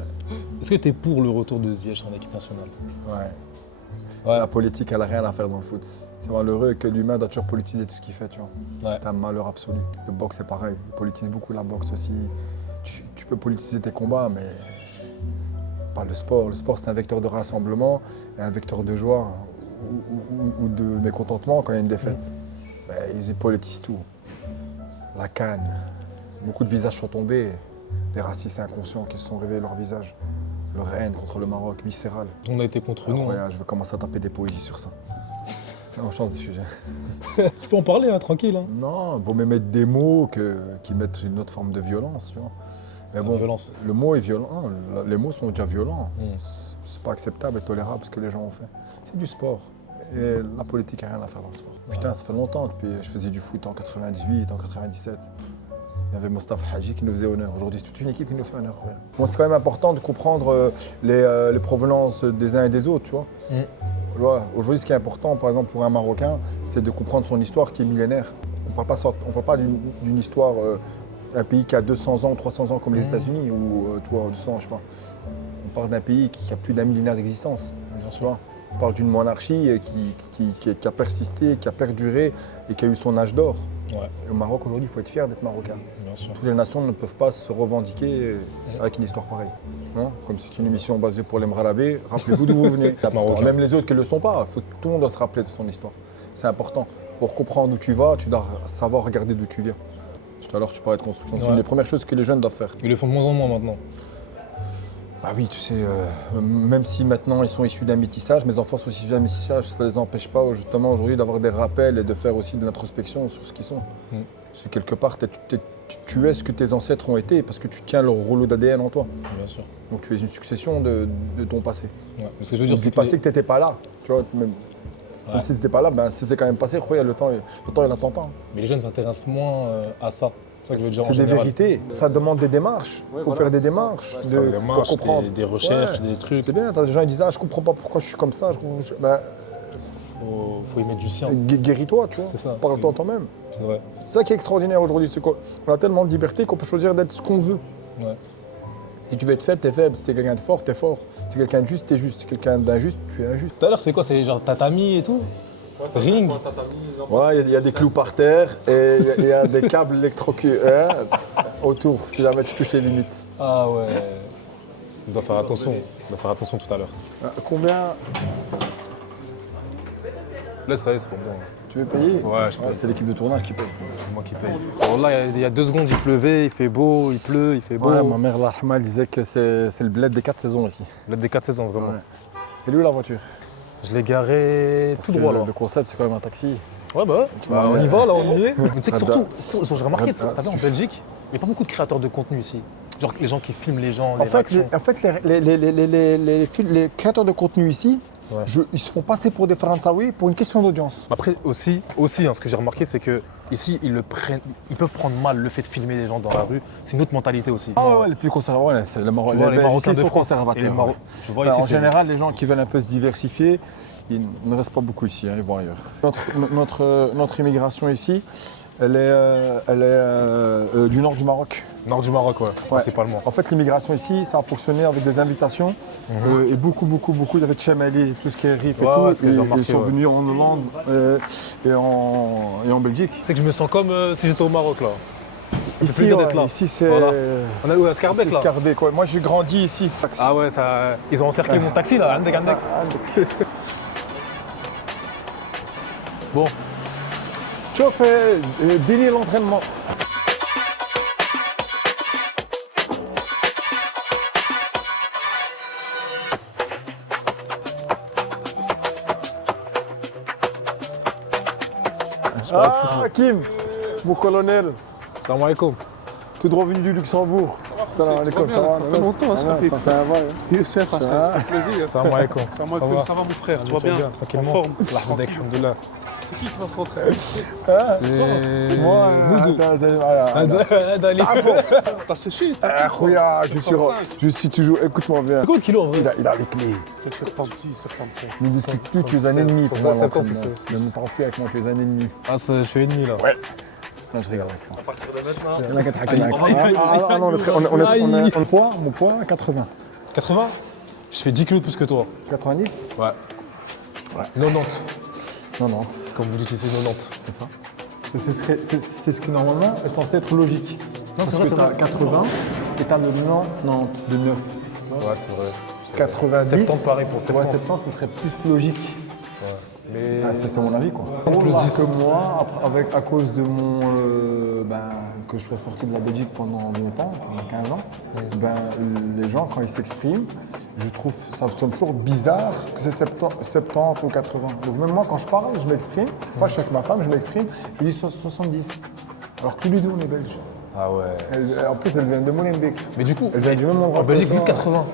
Est-ce que t'es pour le retour de Ziyech en équipe nationale? Ouais. La politique, elle a rien à faire dans le foot. C'est malheureux que l'humain doit toujours politiser tout ce qu'il fait, tu vois. Ouais. C'est un malheur absolu. Le boxe, c'est pareil. Ils politisent beaucoup la boxe aussi. Tu peux politiser tes combats, mais pas le sport. Le sport, c'est un vecteur de rassemblement et un vecteur de joie ou de mécontentement quand il y a une défaite. Ben, ils politisent tout. La canne. Beaucoup de visages sont tombés. Des racistes inconscients qui se sont révélés leur visage. Leur haine contre le Maroc, viscérale. On a été contre nous. Hein. Incroyable, je vais commencer à taper des poésies sur ça. On change de sujet. Tu peux en parler, hein, tranquille. Hein. Non, vaut mieux mettre des mots qui mettent une autre forme de violence, tu vois. Mais bon, violence. le mot est violent, les mots sont déjà violents. Mm. C'est pas acceptable et tolérable ce que les gens ont fait. C'est du sport. Et la politique n'a rien à faire dans le sport. Putain, ça fait longtemps depuis je faisais du foot en 98, en 97. Il y avait Mostafa Hadji qui nous faisait honneur. Aujourd'hui, c'est toute une équipe qui nous fait honneur. Ouais. Bon, c'est quand même important de comprendre les provenances des uns et des autres, tu vois. Voilà. Aujourd'hui, ce qui est important, par exemple, pour un Marocain, c'est de comprendre son histoire qui est millénaire. On ne parle pas d'une histoire, un pays qui a 200 ans, 300 ans comme les États-Unis, ou 200, je sais pas. On parle d'un pays qui a plus d'un millénaire d'existence. Tu vois. On parle d'une monarchie qui a persisté, qui a perduré et qui a eu son âge d'or. Ouais. Au Maroc, aujourd'hui, il faut être fier d'être marocain. Bien sûr. Toutes les nations ne peuvent pas se revendiquer avec une histoire pareille. Non, comme c'est une émission basée pour les Mralabé, rappelez-vous d'où vous venez. Marocain. Même les autres qui ne le sont pas, tout le monde doit se rappeler de son histoire. C'est important. Pour comprendre où tu vas, tu dois savoir regarder d'où tu viens. Tout à l'heure, tu parlais de construction. C'est Ouais. une des premières choses que les jeunes doivent faire. Ils le font de moins en moins maintenant. Bah oui, tu sais, même si maintenant ils sont issus d'un métissage, mes enfants sont issus d'un métissage, ça ne les empêche pas justement aujourd'hui d'avoir des rappels et de faire aussi de l'introspection sur ce qu'ils sont. Parce que quelque part, tu es ce que tes ancêtres ont été parce que tu tiens leur rouleau d'ADN en toi. Bien sûr. Donc tu es une succession de ton passé. Ouais. Mais ce que je veux dire, Du c'est passé que tu n'étais pas là. Tu vois, même si tu n'étais pas là, ben, si c'est quand même passé, regarde, le temps il n'attend pas. Mais les jeunes s'intéressent moins à ça. C'est ça que je veux dire en C'est des général. vérités, ça demande des démarches. Il faut faire des démarches, Faire des pour démarches, comprendre. des recherches, Ouais. des trucs. C'est bien, t'as des gens qui disent je comprends pas pourquoi je suis comme ça. Ben, Faut y mettre du sien. guéris-toi, tu vois. C'est ça. Parle-toi en toi-même. C'est vrai. C'est ça qui est extraordinaire aujourd'hui, c'est qu'on a tellement de liberté qu'on peut choisir d'être ce qu'on veut. Ouais. Si tu veux être faible, t'es faible. Si t'es quelqu'un de fort, t'es fort. Si t'es quelqu'un de juste, t'es juste. Si t'es quelqu'un d'injuste, tu es injuste. Tout à l'heure, c'est quoi? C'est genre tatami et tout? Ring. Ouais, il y a des clous par terre et il y a des câbles électrocutés autour, si jamais tu touches les limites. Ah ouais. On doit faire attention. On doit faire attention tout à l'heure. Combien Là, ça y est, c'est pour moi. tu veux payer? Ouais, je paye. C'est l'équipe de tournage qui paye. C'est moi qui paye. Alors là, il y a 2 secondes, il pleuvait, il fait beau, il pleut, il fait beau. Ouais, ma mère, l'Ahma, elle disait que c'est le bled des 4 saisons ici. Là, des 4 saisons, vraiment. Ouais. Et lui, la voiture? Je l'ai garé Parce tout que droit là. le concept, c'est quand même un taxi. Ouais, bah, vois, on y mais- va là, on y est. Mais tu sais que Ah, surtout, j'ai remarqué, ah, t'as vu, en si tu- Belgique, il n'y a pas beaucoup de créateurs de contenu ici. Genre les gens qui filment les gens, En les fait, réactions. les créateurs de contenu ici, Ouais. ils se font passer pour des Faransawi pour une question d'audience. Après aussi hein, ce que j'ai remarqué, c'est que ici ils peuvent prendre mal le fait de filmer les gens dans la rue. C'est une autre mentalité aussi. Ah ouais, les plus conservateurs, ouais, c'est Tu vois, les Belges Marocains ici de sont France. conservateurs. Et les ouais. tu vois, ici, En c'est- général, les gens qui veulent un peu se diversifier, ils ne restent pas beaucoup ici, hein, ils vont ailleurs. Notre immigration ici, elle est du nord du Maroc. Nord du Maroc, ouais, principalement. En fait, l'immigration ici, ça a fonctionné avec des invitations et beaucoup, il y avait de Chamali, tout ce qui est Rif et Ouais, tout. ouais, ce que j'ai Ils remarqué, sont ouais. venus en Hollande et en Belgique. C'est que je me sens comme si j'étais au Maroc là. Ici, plaisir d'être là. ici c'est Voilà. On a où à Scarbeck c'est là. Scarbeck, ouais. Moi, j'ai grandi ici. Ah ouais, ça. Ils ont encerclé mon taxi là, Andek. Bon, Tu as fait délier l'entraînement. Ah, Kim, mon colonel, salam alaikum. tout droit venu du Luxembourg. Salam alaikum, ça va? Ça fait longtemps, ça fait. Ça fait un bail. Youssef, ça fait plaisir. Salam alaikum. Ça va mon frère, tu vas bien? En Tranquillement. forme. Alhamdoulilah. C'est qui va s'entraîner? C'est. Moi, nous deux. T'as séché? Regarde, je suis toujours. Écoute-moi bien. Combien de kilos en vrai? Il a les clés. C'est 76, 77. Ne discute plus, tu es un ennemi pour moi. 76. l'entraînement. Ne parle plus avec moi, tu es un ennemi. Ah, je fais ennemi là. Non, je rigole avec toi. À partir de maintenant. On est poids, mon poids, 80. 80? Je fais 10 kilos de plus que toi. 90? Ouais. 90. 90. Comme vous dites ici, 90. C'est ça. C'est ce qui normalement est censé être logique. Non, c'est vrai, c'est T'as vrai. 80 et t'as 90 de 9. Ouais, c'est vrai. 90. 70 pareil pour 70. Ouais, 70, ce serait plus logique. Mais. Ah, c'est mon avis quoi. Plus 10. que moi, à cause de que je sois sorti de la Belgique pendant longtemps, pendant 15 ans, les gens quand ils s'expriment, je trouve ça me semble toujours bizarre que c'est 70 ou 80. Donc même moi quand je parle, je m'exprime, enfin je suis avec ma femme, je m'exprime, je dis 70. Alors que tous les deux on est belges. Ah ouais. En plus elle vient de Molenbeek. Mais du coup, Elle vient du même endroit. en Belgique, que vu de toi. 80.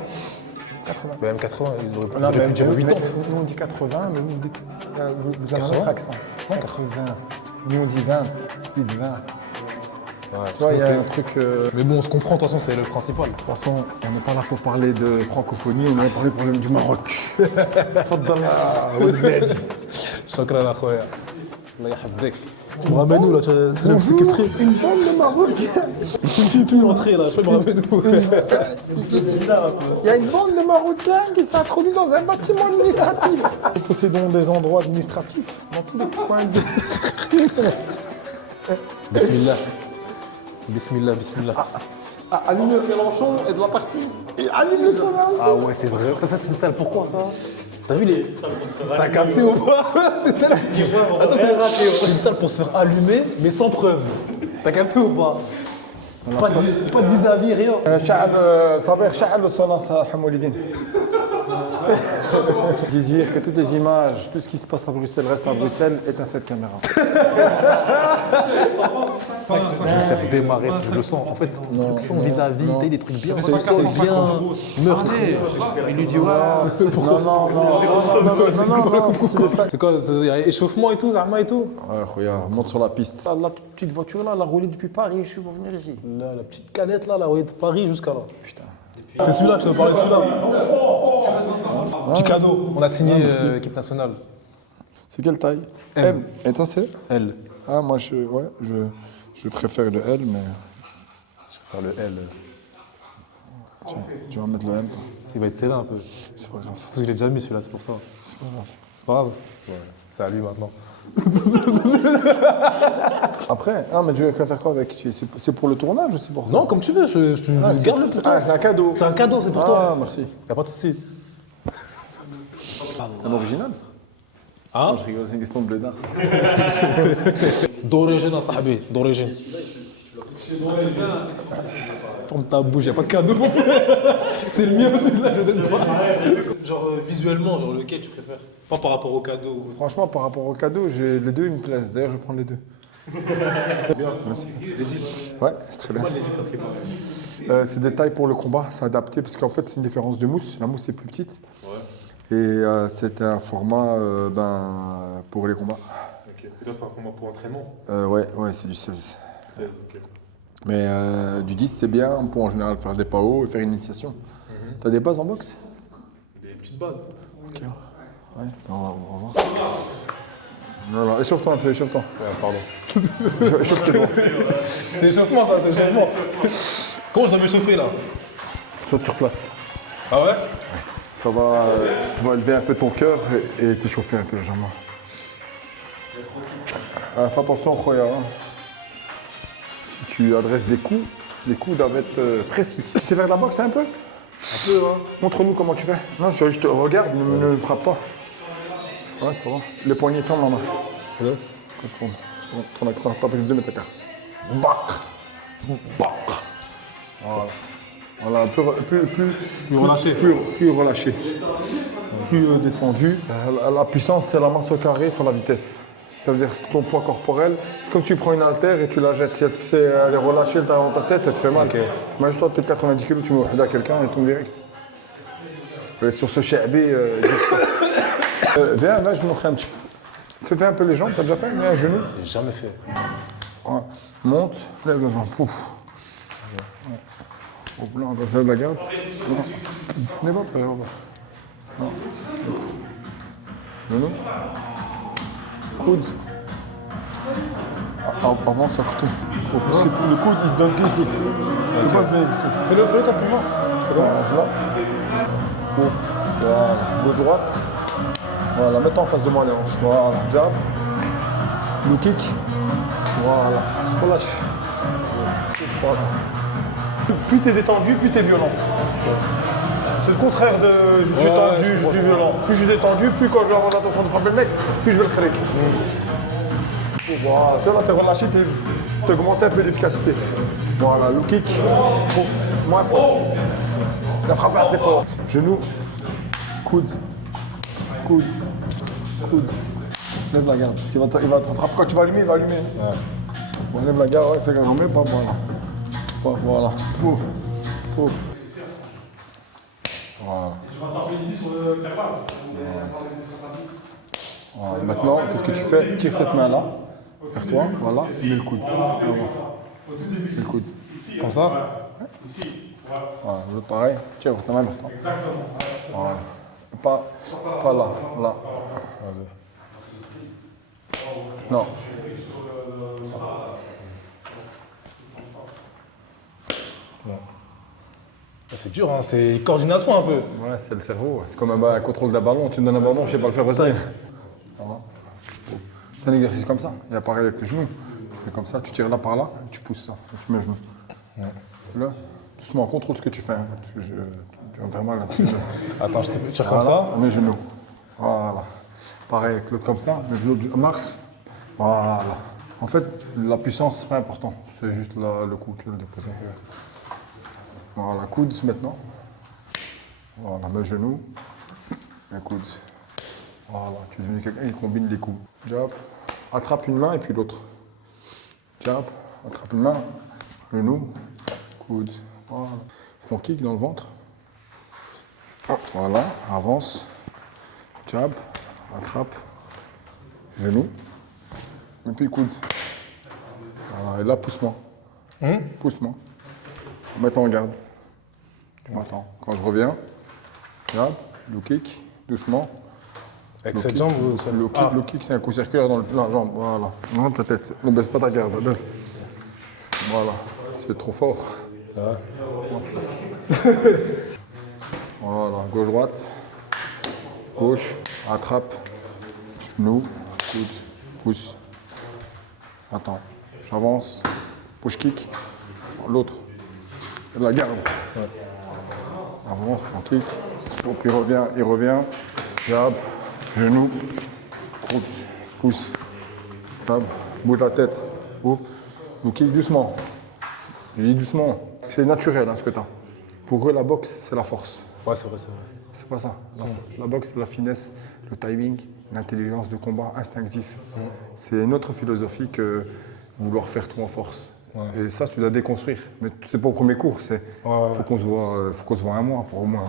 80. Bah, même 80, ils auraient Non, pu dire 80. nous on dit 80, mais vous dites, vous avez un 80? autre accent. Non, 80. Nous on dit 20, dites 20. Tu vois, il y a un truc. Mais bon, on se comprend, de toute façon, c'est le principal. De toute façon, on n'est pas là pour parler de francophonie, on est là pour parler des problèmes du Maroc. شكرا اخويا الله يحفظك tu me ramènes où là tu vas me séquestrer Une bande de Marocains. Fais l'entrée là, je peux me ramener où Il y a une bande de Marocains qui s'est introduite dans un bâtiment administratif. Nous possédons des endroits administratifs dans tous les coins de... Bismillah. Bismillah, bismillah. Allume le Mélenchon et de la partie. Et allume le sonar aussi. Ah ouais, c'est vrai. Ça, c'est une salle, pourquoi ça? T'as vu les. T'as capté ou pas? C'est ça. Attends, c'est raté. C'est une salle pour se faire allumer, mais sans preuve. T'as capté ou pas? Pas de vis-à-vis, rien. صابر شعل الصلاة صالح والدين. Dire que toutes les images, tout ce qui se passe à Bruxelles reste à Bruxelles est à cette caméra. Je vais me faire démarrer si je le sens. En fait, c'est des trucs sans vis-à-vis, t'as des trucs bien. C'est bien meurtre. Il lui dit ouais. Non, c'est ça. C'est quoi? Il y a échauffement et tout, Zarma et tout? Ouais, regarde, monte sur la piste. La toute petite voiture là, elle a roulé depuis Paris, je suis pour venir ici. Là, la petite canette là, la roulée de Paris jusqu'à là. Putain. C'est celui-là que je te parlais de celui-là. Petit cadeau, on a signé équipe nationale. C'est quelle taille? M. Et toi c'est? L. Ah, moi je préfère le L, mais. Je vais faire le L. Tiens, tu vas mettre le M toi. Il va être scellé un peu. C'est pas grave. Surtout que je l'ai déjà mis celui-là, c'est pour ça. C'est pas grave. C'est pas grave? Ouais, c'est à lui maintenant. Après, mais tu vas faire quoi avec? C'est pour le tournage ou c'est pour Non, comme tu veux, je garde le pour toi. C'est un cadeau. C'est un cadeau, c'est pour Ah, toi. merci. Y'a pas de souci. C'est un original? Ah, Je rigole, c'est une question de blédard. d'origine à Sahabi, d'origine. Ferme ta bouche, y'a pas de cadeau mon frère. C'est le mien celui-là, je donne pas. Genre visuellement, genre lequel tu préfères? Pas par rapport au cadeau. Franchement, par rapport au cadeau, les deux ils me plaisent. D'ailleurs, je vais prendre les deux. Bien. Merci. Les 10. Ouais, c'est très bien. Moi, les 10, ça serait pas. C'est des tailles pour le combat, c'est adapté parce qu'en fait, c'est une différence de mousse. La mousse est plus petite. Ouais. Et c'est un format pour les combats. Ok. Et là, c'est un format pour entraînement? Ouais, c'est du 16. 16, ok. Mais du 10, c'est bien pour en général faire des PAO et faire une initiation. T'as des bases en boxe? Des petites bases. Ok. Ouais, on va voir. Voilà, échauffe-toi un peu, échauffe-toi. Pardon. Échauffe-toi. C'est échauffement ça, c'est échauffement. Comment je dois m'échauffer là? Saute sur place. Ah ouais? Ça va élever un peu ton cœur et t'échauffer un peu légèrement. Fais attention, Khoya. Si tu adresses des coups, les coups doivent être précis. Tu sais faire de la boxe un peu? Un peu, hein. Montre-nous comment tu fais. Non, je te regarde, ne me frappe pas. Ouais, ça va. Les poignets ferment la main. Ouais. Quand je tourne. Ton accent, t'as plus de 2 mètres à quart. Bac. Voilà, plus relâché. Plus relâché. Plus détendu. La puissance, c'est la masse au carré fois la vitesse. Ça veut dire que ton poids corporel, c'est comme si tu prends une haltère et tu la jettes. Si elle est relâchée dans ta tête, elle te fait mal. Okay. Imagine-toi, tu es 90 kg, tu me à quelqu'un et tombe direct. Et sur ce Shabi, viens, je vais montrer un petit peu. Fais un peu les jambes, t'as déjà fait? Mets un genou. J'ai jamais fait. Ouais. Monte, lève les jambes. Pouf. Là, on va lève la garde. N'aie pas peur. Non. Genou. Coude. Avance à côté. Parce que le coude, il se donne qu'ici. Il ne peut pas se donner d'ici. Fais-le, toi, pour moi. Fais-le. Là. Voilà. Gauche-droite. Voilà, mets-toi en face de moi les hanches. Voilà, jab. Low kick. Voilà. Relâche. Voilà. Plus t'es détendu, plus t'es violent. C'est le contraire de je suis tendu, je suis violent. Plus je suis détendu, plus quand je vais avoir l'attention de frapper le mec, plus je vais le freak. Voilà, toi là t'es relâché, t'as augmenté un peu l'efficacité. Voilà, low kick, moins fort. La frappe assez fort. Genou, coude, coude, coude. Lève la garde, parce qu'il va te frapper. Quand tu vas allumer, il va allumer. Ouais. Bon, lève la garde, ouais, c'est quand même pas, voilà. Voilà, pouf, pouf. Voilà. Tu vas taper ici sur le carrelage. Voilà. Maintenant, qu'est-ce que tu fais? Tire cette main-là vers toi, voilà, mets le coude. Avance. Le coude. Comme ça. Voilà, l'autre pareil. Tiens, ta main maintenant. Voilà. Pas là, là. Vas-y. Non. C'est dur, hein, c'est coordination un peu. Ouais, c'est le cerveau. C'est comme un contrôle d'un ballon. Tu me donnes un ballon, je sais pas le faire aussi. Voilà. C'est un exercice comme ça. Il y a pareil avec le genou. Tu fais comme ça, tu tires là par là, et tu pousses ça. Et tu mets le genou. Là, doucement, contrôle ce que tu fais. Hein. Tu vas me faire mal là-dessus. Attends, je tire comme ça. Mes genoux. Voilà. Pareil avec l'autre comme ça. Mais l'autre Mars. Voilà. En fait, la puissance, c'est pas important. C'est juste le coup, tu veux le déposer. Voilà, coude maintenant. Voilà, mes genoux. Les coudes. Voilà, tu deviens quelqu'un qui combine les coups. Jab. Attrape une main et puis l'autre. Jab. Attrape une main. Genou. Coude. Voilà. Front kick dans le ventre. Voilà, avance. Jab. Attrape. Genou. Et puis coude. Voilà, et là, pousse-moi. Pousse-moi. Maintenant, on garde. Tu m'attends. Quand je reviens, jab, low kick, doucement. Avec cette jambe ou ça Low kick, low kick, c'est un coup circulaire dans la jambe. Voilà. Non, ta tête. Ne baisse pas ta garde. Baisse. Voilà. C'est trop fort. Voilà. Gauche-droite. Gauche. Attrape. Genou. Coude. Pousse. Attends. J'avance. Push kick. L'autre. La garde. Avance, on kick. Puis il revient. Jab. Genou. Coude. Pousse. Jab. Bouge la tête. Oh. Nous kick doucement. Je dis doucement. C'est naturel hein, ce que tu as. Pour eux, la boxe, c'est la force. Ouais, c'est vrai, c'est vrai. C'est pas ça. La boxe, c'est la finesse, le timing, l'intelligence de combat instinctif. C'est une autre philosophie que vouloir faire tout en force. Ouais. Et ça, tu dois déconstruire. Mais c'est pas au premier cours. Il faut qu'on se voit un mois, au moins,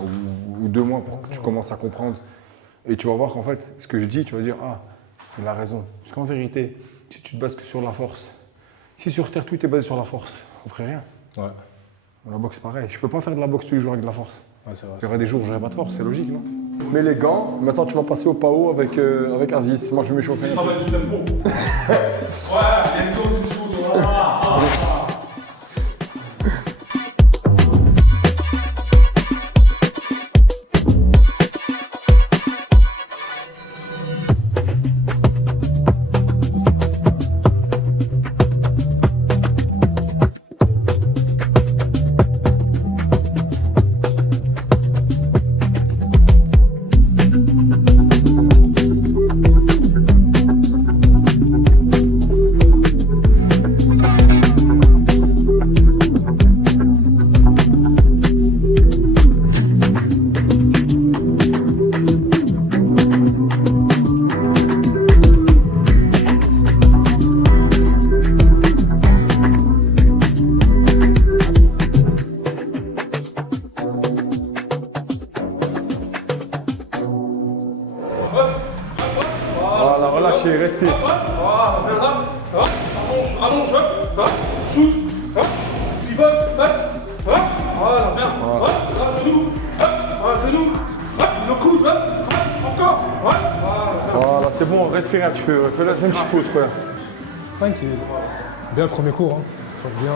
ou 2 mois pour que tu commences à comprendre. Et tu vas voir qu'en fait, ce que je dis, tu vas dire ah, il a raison. Parce qu'en vérité, si tu te bases que sur la force, si sur terre tout est basé sur la force, on ferait rien. Ouais. La boxe, pareil. Je peux pas faire de la boxe tous les jours avec de la force. Ouais, c'est vrai. Il y aurait des jours où j'aurais pas de force, c'est logique, non? Mais les gants, maintenant tu vas passer au PAO avec Aziz. Moi je vais m'échauffer. Ça va être du tempo. Ouais, bientôt, Voilà, relâchez, respire. Allonge, shoot, pivote, voilà, bien, genou, le coude, encore, Voilà, c'est bon, respire un petit peu. Fais-le une petite pause, frère. Tranquille. Bien le premier cours, hein. Ça se passe bien.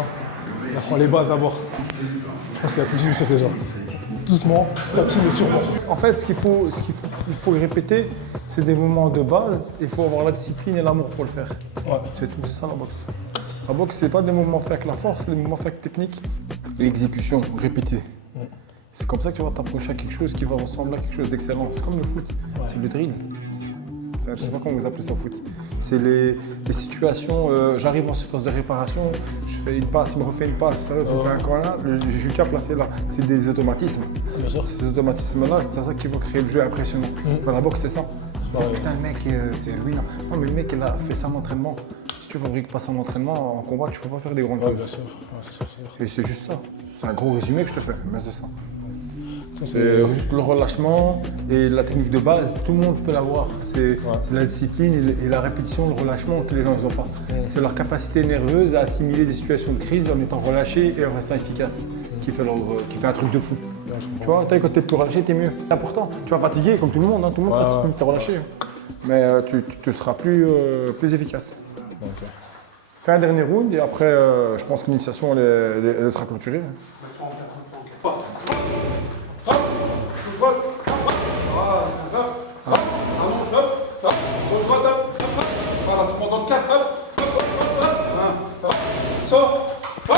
Il apprend les bases d'abord. Je pense qu'il a tout dit, c'est déjà. Doucement, petit à petit, mais sûrement. En fait, il faut répéter, c'est des moments de base. Il faut avoir la discipline et l'amour pour le faire. Ouais. C'est tout, c'est ça la boxe. La boxe, c'est pas des moments faits avec la force, c'est des moments faits avec technique. L'exécution, répétée. C'est comme ça que tu vas t'approcher à quelque chose qui va ressembler à quelque chose d'excellent. C'est comme le foot, c'est le drill. Enfin, je sais pas comment vous appelez ça au foot. C'est les situations, j'arrive en surface de réparation, je fais une passe, il me refait une passe, ça, je fais un coin là, je suis déjà placé là. C'est des automatismes. Bien sûr. Ces automatismes-là, c'est ça qui va créer le jeu impressionnant. Dans la boxe, c'est ça. C'est putain, le mec, c'est ruinant. Non, mais le mec, il a fait ça en entraînement. Si tu fabriques pas ça en entraînement, en combat, tu peux pas faire des grandes choses. Bien sûr. Ouais, c'est sûr. Et c'est juste ça. C'est un gros résumé que je te fais, mais c'est ça. C'est juste le relâchement et la technique de base, tout le monde peut l'avoir. C'est la discipline et la répétition, le relâchement que les gens n'ont pas. C'est leur capacité nerveuse à assimiler des situations de crise en étant relâché et en restant efficace qui fait un truc de fou. Tu vois, quand t'es plus relâché, t'es mieux. C'est important. Tu vas fatiguer comme tout le monde, hein. Tout le monde fatigue quand t'es relâché. Mais tu seras plus efficace. Ok. Fais un dernier round et après, je pense que l'initiation elle sera clôturée. Voilà, tu prends dans le 4, sors, hop.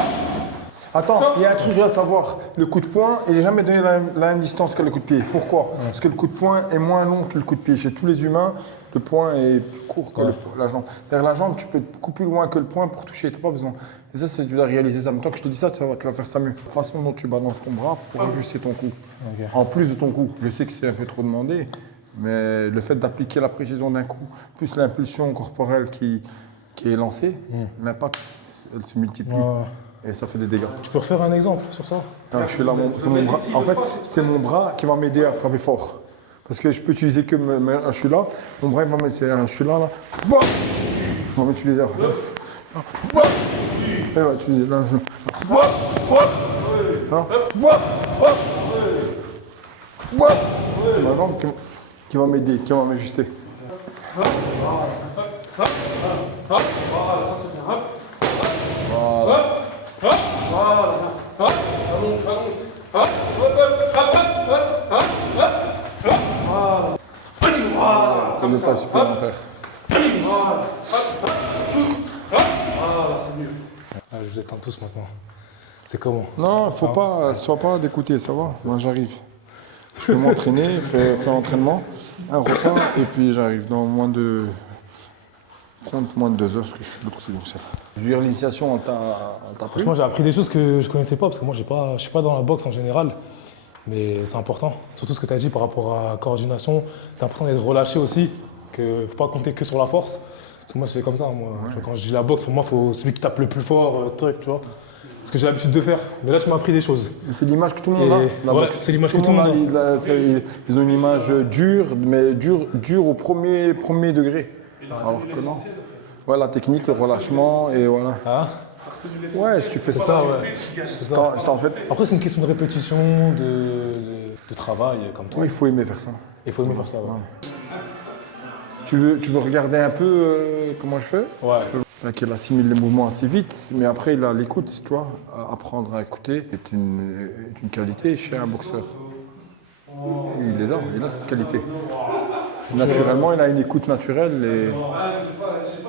Attends, il y a un truc à savoir. Le coup de poing, il n'est jamais donné la même distance que le coup de pied. Pourquoi? Parce que le coup de poing est moins long que le coup de pied. Chez tous les humains, le poing est plus court que la jambe. Derrière la jambe, tu peux être beaucoup plus loin que le poing pour toucher. Tu n'as pas besoin. Et ça, tu dois réaliser ça. Maintenant que je te dis ça, tu vas faire ça mieux. La façon dont tu balances ton bras pour ajuster ton coup. Ok. En plus de ton coup. Je sais que c'est un peu trop demandé, mais le fait d'appliquer la précision d'un coup, plus l'impulsion corporelle qui est lancée, l'impact, elle se multiplie. Et ça fait des dégâts. Tu peux refaire un exemple sur ça? Je suis là, c'est mon bras. En fait, c'est mon bras qui va m'aider à frapper fort. Parce que je peux utiliser que je suis là, mon bras il va m'aider. Je suis là. Bah on va utiliser là. Bah et on va utiliser là. Bah ma jambe qui va m'aider, qui va m'ajuster. Voilà, ça c'est bien, hop. Hop, voilà, hop, allonge, hop, hop, voilà. C'est des pas supplémentaires. Voilà, hop, shoot, hop, voilà, c'est mieux. Ah, je vous éteins tous maintenant. C'est comment? Non, faut pas, sois pas d'écouter, ça va. Moi j'arrive. Je vais m'entraîner, faire l'entraînement, un repas, et puis j'arrive dans moins de 2 heures, parce que je suis de l'autre côté du Bruxelles. Durant l'initiation, on t'a pris. Franchement, j'ai appris des choses que je connaissais pas, parce que moi, je suis pas dans la boxe en général. Mais c'est important. Surtout ce que tu as dit par rapport à la coordination. C'est important d'être relâché aussi, qu'il ne faut pas compter que sur la force. Parce que moi, je fais comme ça. Moi. Tu vois, quand je dis la boxe, pour moi, il faut celui qui tape le plus fort, truc, tu vois. Ce que j'ai l'habitude de faire. Mais là, tu m'as appris des choses. C'est l'image que tout le monde a. la Ouais, boxe. c'est l'image que tout le monde a. Ils ont une image dure, mais dure au premier degré. Alors que non. Ouais, la technique, le relâchement, et voilà. Hein? Ouais, si tu fais C'est ça, ça, ouais. C'est ça. en fait, Après, c'est une question de répétition, de travail, comme toi. il faut aimer faire ça. Il faut aimer faire ça, ouais. Tu veux regarder un peu comment je fais? Ouais. Qu'il assimile les mouvements assez vite, mais après il a l'écoute, tu vois. Apprendre à écouter est une qualité chez un boxeur. Il a cette qualité. Naturellement, il a une écoute naturelle et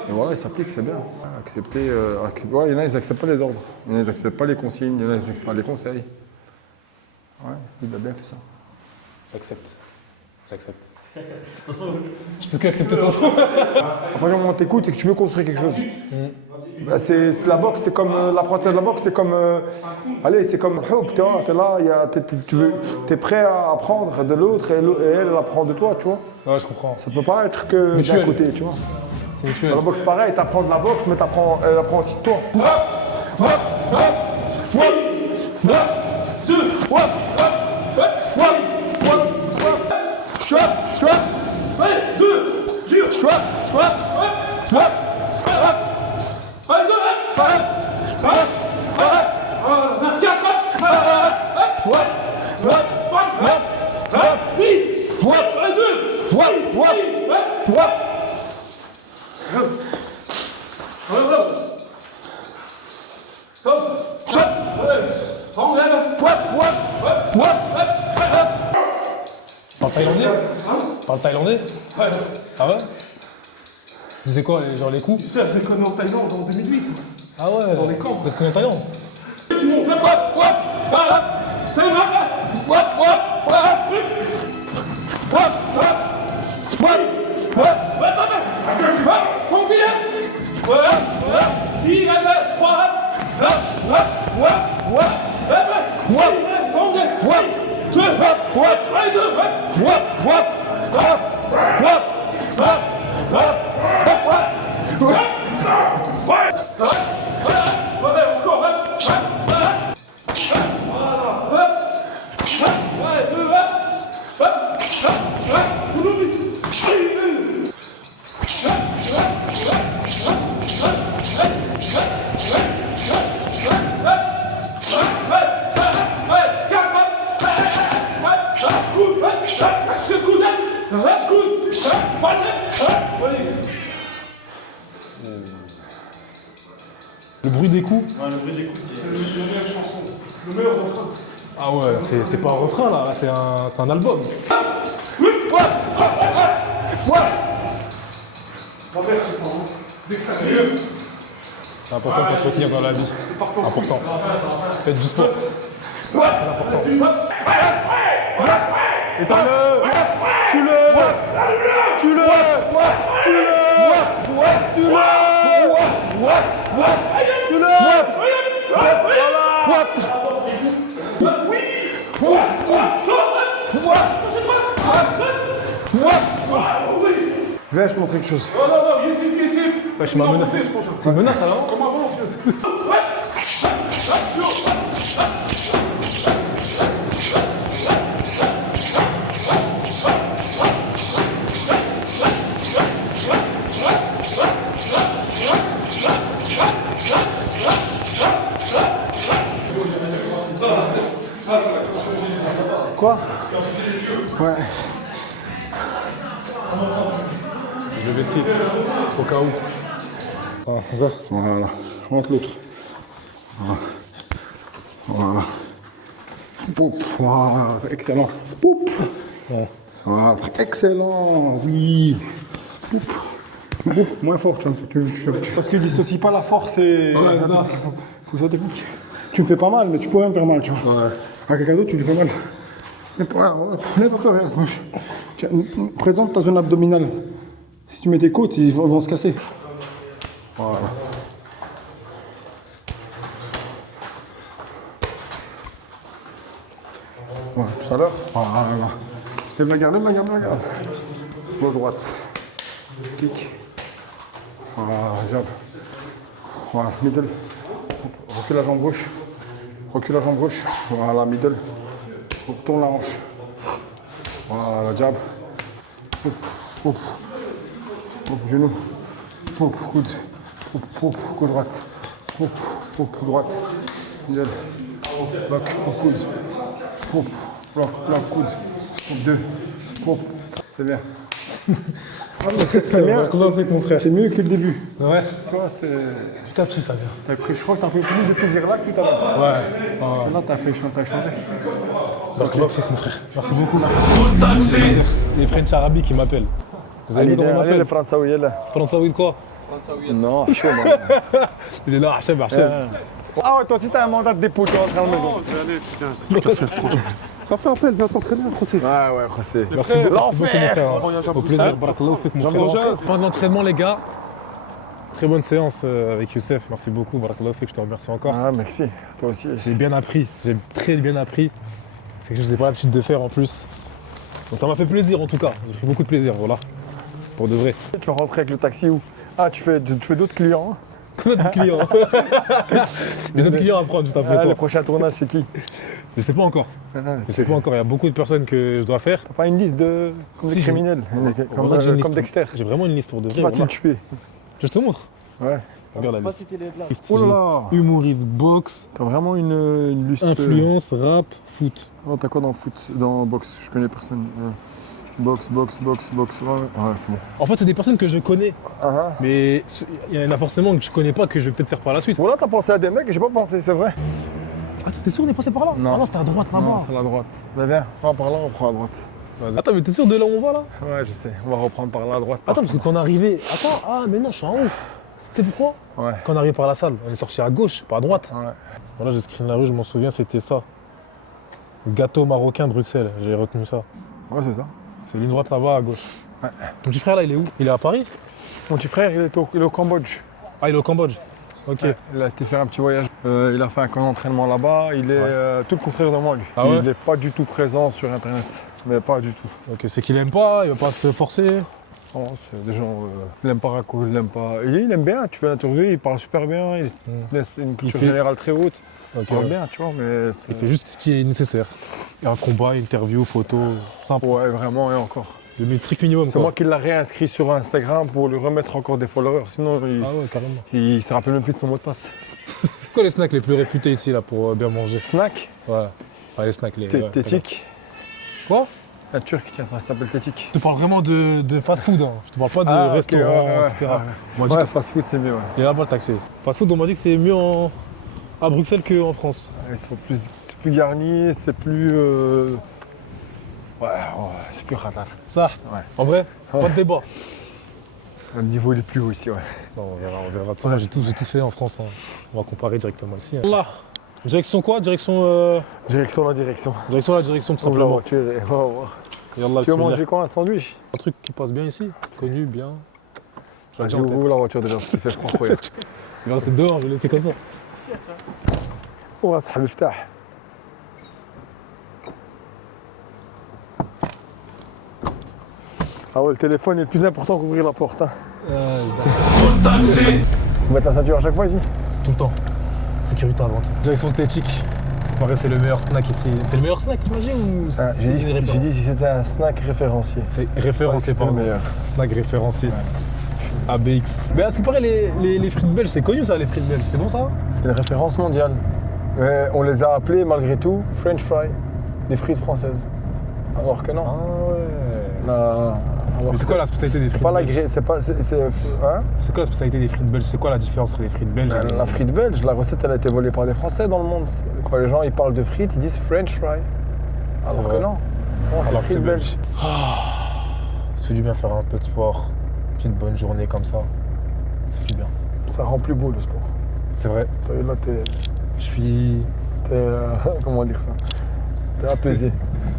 voilà, il s'applique, c'est bien. Accepter, ouais, il y en a, ils n'acceptent pas les ordres, il y en a, ils n'acceptent pas les consignes, il y en a, ils n'acceptent pas les conseils. Ouais, il a bien fait ça. J'accepte. Je peux qu'accepter ton son. À partir du moment où tu écoutes et que tu veux construire quelque chose, bah c'est la boxe, c'est comme l'apprentissage de la boxe, c'est comme allez, c'est comme tu vois, t'es là, t'es prêt à apprendre de l'autre et elle apprend de toi, tu vois. Ouais, je comprends. Ça peut pas être que d'un Mutuel. côté, tu vois. C'est mutuel. Dans la boxe, pareil, t'apprends de la boxe, mais elle apprend aussi de toi. Allez, 2, dur. Allez, 2, voilà, 4, allez, 2, Parle thaïlandais? Parle thaïlandais? Ouais. Ah ouais? Tu disais quoi, genre les coups? Tu sais, j'ai connu en Thaïlande en 2008. Ah ouais? Dans les camps. Vous êtes connu en Thaïlande? Tu montes, c'est encore, Le bruit des coups. Ouais, le bruit des coups, c'est la meilleure chanson. Le meilleur refrain. Ah ouais, c'est pas un refrain là, c'est un album. Dès que ça glisse, C'est important de s'entretenir dans la vie. Important. Faites du sport. C'est important. Éteins-le. Tue-le. Tue-le. Viens, je te montre quelque chose. non, non, ici. Ouais, je m'amène. C'est une menace alors. Comme avant, vieux. Quoi? Ouais. Je vais vestir. Au cas où. Ah, ça. Voilà. Rentre l'autre. Voilà. Voilà. Poup. Voilà. Excellent. Poup. Ouais. Voilà. Excellent. Oui. Poup. Poup. Moins fort, tu vois. Parce qu'il dissocie pas la force et. Ouais, ça. Faut que ça dépique. Tu me fais pas mal, mais tu pourrais me faire mal, tu vois. Ouais. À quelqu'un d'autre, tu lui fais mal. Mais voilà, n'aie pas peur, regarde. Présente ta zone abdominale. Si tu mets tes côtes, ils vont se casser. Voilà. Voilà, tout à l'heure. Voilà. Lève la garde, lève la garde, lève la garde. Gauche-droite. Kick. Voilà, jab. Voilà, middle. Recule la jambe gauche. Recule la jambe gauche. Voilà, middle. Tourne la hanche. Voilà, jab. Hop, hop. Hop, genou. Hop, coude. Hop, hop, gauche droite. Hop, hop, droite. Middle. Bloc, hop, coude. Hop, bloc, coude. Hop, 2. Hop. C'est bien. C'est bien. C'est mieux que le début. Ouais. Tu vois, c'est. Tout à fait, ça vient. Je crois que t'as pris plus de plaisir là que tout à l'heure. Ouais. Là, t'as changé. Barakallahu fik, mon frère. Merci beaucoup. والتاكسي Les French Arabi qui m'appellent. Vous avez vu comment il allez, m'appelle les Français, là. François de quoi? Non, chaud, man. Il est là, Hacheb, Hacheb. Ah ouais, toi aussi, t'as un mandat de dépôt, tu rentres à la maison. C'est bien, c'est tout à fait, franchement. Ça fait appel, viens t'entraîner, français. Ouais, Français. Merci beaucoup, mon frère. Au plaisir, Barakallahu fik, mon frère. Fin de l'entraînement, les gars. Très bonne séance avec Youssef. Merci beaucoup, Barakallahu fik, je te remercie encore. Ah, merci. Toi aussi. J'ai bien appris, j'ai très bien appris. C'est quelque chose que je n'ai pas l'habitude de faire en plus. Donc ça m'a fait plaisir en tout cas. J'ai pris beaucoup de plaisir, voilà. Pour de vrai. Tu vas rentrer avec le taxi où? Ah, tu fais d'autres clients, hein? D'autres clients. J'ai d'autres clients à prendre juste après Ah, toi. le prochain tournage, c'est qui? Je sais pas encore. Je sais pas encore. Il y a beaucoup de personnes que je dois faire. T'as pas une liste de comme Si, des j'ai- criminels, Voilà, j'ai une liste comme Dexter. J'ai vraiment une liste pour de vrai. Qui va-t-il voilà. tuer? Je te montre. Ouais. Regarde la liste. Oh là là. Humoriste, boxe, T'as vraiment une liste. influence, rap, foot. Oh, t'as quoi dans foot? Dans boxe? Je connais personne. Boxe. Ouais, c'est bon. En fait, c'est des personnes que je connais. Ah, Mais il y en a forcément que je connais pas que je vais peut-être faire par la suite. Voilà, t'as pensé à des mecs et j'ai pas pensé, c'est vrai. Attends, t'es sûr on est passé par là? Non. Ah non, c'était à droite là-bas. Non, c'est à la droite. Mais viens, on va par là, on prend à droite. Attends, mais t'es sûr de là où on va là? Ouais, je sais. On va reprendre par là à droite. Attends, parce que quand on est arrivé. Attends, ah, mais non, je suis en haut. Tu sais pourquoi? Ouais. Quand on est arrivé par la salle, on est sorti à gauche, pas à droite. Ouais. Voilà, j'ai screen la rue, je m'en souviens, c'était ça. Gâteau marocain Bruxelles, j'ai retenu ça. Ouais, c'est ça. C'est ligne droite là-bas à gauche. Ouais. Ton petit frère là, il est où? Il est à Paris? Mon petit frère, il est au Cambodge. Ah, il est au Cambodge. Ok. Ouais, il a été faire un petit voyage. Il a fait un camp d'entraînement là-bas. Il est tout le contraire de moi, lui. Ah ouais? Il n'est pas du tout présent sur Internet. Mais pas du tout. Ok, c'est qu'il aime pas, il va pas se forcer. Non, c'est des gens. Il n'aime pas Racco, il n'aime pas. Il aime bien, tu fais l'interview, il parle super bien. Il laisse une culture fait- générale très haute. Ok, Il parle ouais. bien, tu vois, mais. Il fait juste ce qui est nécessaire. Un combat, interview, photo, simple. Ouais, vraiment, et encore. Le strict minimum. C'est quoi. moi qui l'ai réinscrit sur Instagram pour lui remettre encore des followers. Sinon, Ah ouais, carrément. il se rappelle même plus de son mot de passe. C'est quoi les snacks les plus réputés ici là pour bien manger? Snack, Ouais. Ouais, les snacks, les. ouais, tétique. Quoi? Un turc, tiens, ça s'appelle Tetik. Je te parle vraiment de fast-food, hein. Je te parle pas de Ah, ok, restaurant, ouais, etc. ouais. On m'a dit Ouais, que- fast food, c'est mieux, ouais. Il y a là-bas le taxi. Fast-food, on m'a dit que c'est mieux à Bruxelles qu'en France. C'est plus garni, c'est plus. Ouais, c'est plus radar. Ça, Ouais. en vrai, pas de débat. Le niveau il est plus haut ici, ouais. Non, on verra. De toute façon, moi, j'ai tout fait en France. Hein. On va comparer directement ici. Hein. Là, direction quoi? Direction Direction la direction. la direction, tout Ouvre la simplement. voiture et on va voir. Yallah, Tu veux bismillah. manger quoi? Un sandwich? Un truc qui passe bien ici, connu, bien. Vas-y, ouvre la voiture déjà, parce qu'il fait froid. regarde. Il va rester dehors, je vais laisser comme ça. On va se افتح. Ah ouais, le téléphone est le plus important qu'ouvrir la porte. Hein. Faut mettre la ceinture à chaque fois ici. Tout le temps. Sécurité avant tout. Direction de Tetik. C'est pareil, c'est le meilleur snack ici. C'est le meilleur snack, tu m'imagines ou c'est J'ai une dit référence? si c'était un snack référencié. C'est référencé C'était par le moi. meilleur. Snack référencé. ABX. Mais à ce qui paraît, les frites belges, c'est connu ça, les frites belges. C'est bon ça? C'est la référence mondiale. Mais on les a appelés malgré tout French fries, des frites françaises. Alors que non. ouais. Alors Mais c'est quoi la spécialité des C'est frites pas la belges? grille, c'est pas. Hein C'est quoi la spécialité des frites belges? C'est quoi la différence entre les frites belges et les- La frite belge, la recette elle a été volée par des Français dans le monde. Quand les gens ils parlent de frites, ils disent French fry. Alors vrai. que non. Non, c'est Alors que frites c'est belges. Ça fait du bien faire un peu de sport. Une petite bonne journée comme ça. Ça fait du bien. Ça rend plus beau le sport. C'est vrai. T'as vu, là Je suis. comment dire ça? T'es apaisé.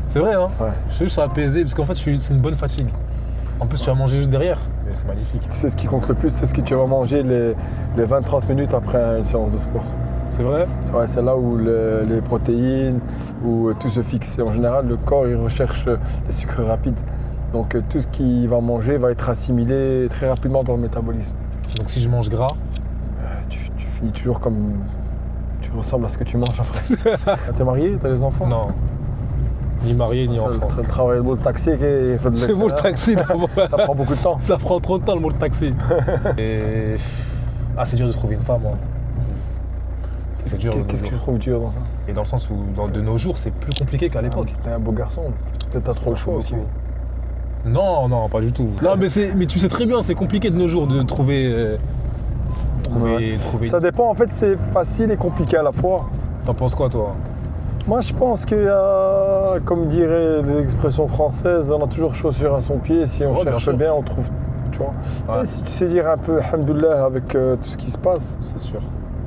C'est vrai, hein? Ouais. Je suis apaisé parce qu'en fait, c'est une bonne fatigue. En plus, tu vas manger juste derrière. Mais c'est magnifique. Tu sais ce qui compte le plus, c'est ce que tu vas manger les 20-30 minutes après une séance de sport. C'est vrai? C'est là où les protéines, où tout se fixe. Et en général, le corps il recherche les sucres rapides. Donc tout ce qu'il va manger va être assimilé très rapidement dans le métabolisme. Donc si je mange gras, Tu finis toujours comme. Tu ressembles à ce que tu manges après. T'es marié? T'as des enfants? non. Ni marié, ni Ça, enfant. le travail de le taxi qui est fait de C'est bon le taxi d'abord. Ça prend beaucoup de temps. Ça prend trop de temps le mot de taxi. Et. Ah, c'est dur de trouver une femme, hein. C'est dur. Qu'est-ce que tu trouves dur dans ça? Et dans le sens où, de nos jours, c'est plus compliqué qu'à l'époque. T'es un beau garçon. Peut-être t'as trop le choix aussi. Non, non, pas du tout. Non, mais tu sais très bien, c'est compliqué de nos jours de trouver. Ouais. trouver. Ça dépend, en fait, c'est facile et compliqué à la fois. T'en penses quoi, toi? Moi, je pense qu'il y a, comme dirait l'expression française, on a toujours chaussure à son pied. Si on Ouais, bien cherche sûr. bien, on trouve. Tu vois. Ouais. Et si tu sais dire un peu alhamdoulilah avec tout ce qui se passe, C'est sûr.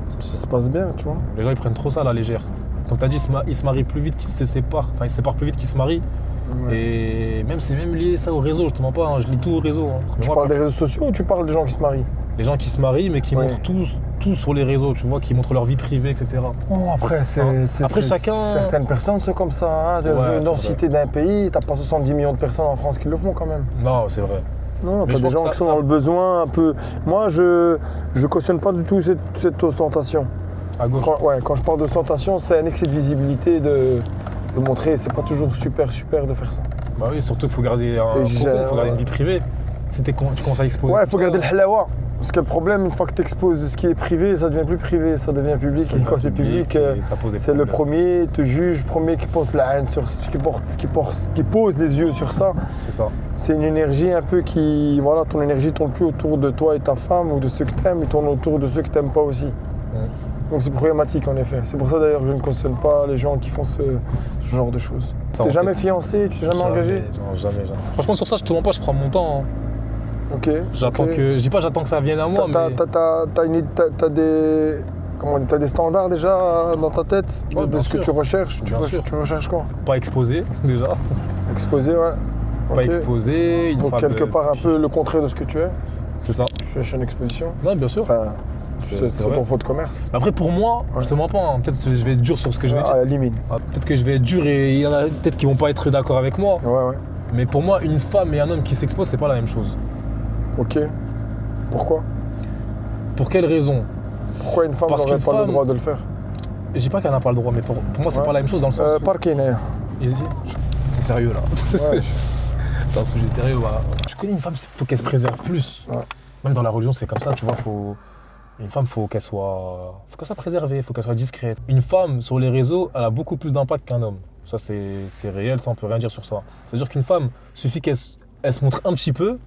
ça se passe bien, tu vois. Les gens, ils prennent trop ça à la légère. Comme t'as dit, ils se marient plus vite qu'ils se séparent. Enfin, ils se séparent plus vite qu'ils se marient. Ouais. Et même, c'est même lié ça au réseau, je te mens pas, hein, je lis tout au réseau. Hein. Tu Moi, parles des réseaux sociaux ou tu parles des gens qui se marient? Les gens qui se marient, mais qui Ouais. montrent tout sur les réseaux, tu vois, qui montrent leur vie privée, etc. Bon, après, Après, chacun- certaines personnes sont comme ça. Hein. Dans Ouais, une c'est densité d'un pays, t'as pas 70 millions de personnes en France qui le font quand même. Non, c'est vrai. Non, Mais t'as je des pense gens que qui ça- sont dans le besoin un peu. Moi, je cautionne pas du tout cette ostentation. À gauche. Quand je parle d'ostentation, c'est un excès de visibilité de montrer. C'est pas toujours super de faire ça. Bah oui, surtout qu'il faut garder un Et cocon, faut garder une vie privée. Si tu commences à exposer. Ouais, il tout faut ça, garder le halawa. Parce que le problème, une fois que tu exposes de ce qui est privé, ça devient plus privé, ça devient public. ça Et quand devient c'est public, et ça pose des c'est le problèmes. premier, te juge, premier qui pose la haine sur qui pose les yeux sur ça. C'est ça. C'est une énergie un peu qui, voilà, ton énergie tourne plus autour de toi et ta femme ou de ceux que t'aimes, il tourne autour de ceux que t'aimes pas aussi. Donc c'est problématique en effet. C'est pour ça d'ailleurs que je ne cautionne pas les gens qui font ce genre de choses. Ça, T'es on jamais fait- fiancé, tu t'es jamais engagé? Non, jamais. Franchement, sur ça, je te mens pas, je prends mon temps. Hein. Ok. J'attends ok. je dis pas j'attends que ça vienne à moi, mais. T'as des. Comment dire, t'as des standards déjà dans ta tête Ouais, de bien ce que sûr. tu recherches? Bien sûr. Tu recherches quoi? Pas exposé, déjà. Exposé, ouais. Pas Ok. exposé. Une Donc femme, quelque part un peu le contraire de ce que tu es. C'est ça. Tu cherches une exposition. Ouais, bien sûr. Enfin, C'est c'est vrai. ton faux de commerce. Après, pour moi, Ouais. je te mens pas. Hein. Peut-être que je vais être dur sur ce que je vais À dire. la limite. Ah, peut-être que je vais être dur et il y en a peut-être qui vont pas être d'accord avec moi. Ouais, ouais. Mais pour moi, une femme et un homme qui s'exposent, c'est pas la même chose. Ok. Pourquoi? Pour quelle raison? Pourquoi une femme Parce n'aurait qu'une pas le femme- droit de le faire? Je dis pas qu'elle n'a pas le droit, mais pour moi, c'est Ouais. pas la même chose dans le sens où... Parking, C'est sérieux, là. ouais. C'est un sujet sérieux. Voilà. Je connais une femme, il faut qu'elle se préserve plus. Ouais. Même dans la religion, c'est comme ça, tu vois. Une femme, faut qu'elle soit préservée, faut qu'elle soit discrète. Une femme, sur les réseaux, elle a beaucoup plus d'impact qu'un homme. Ça, c'est réel, ça, on peut rien dire sur ça. C'est-à-dire qu'une femme, suffit qu'elle se montre un petit peu,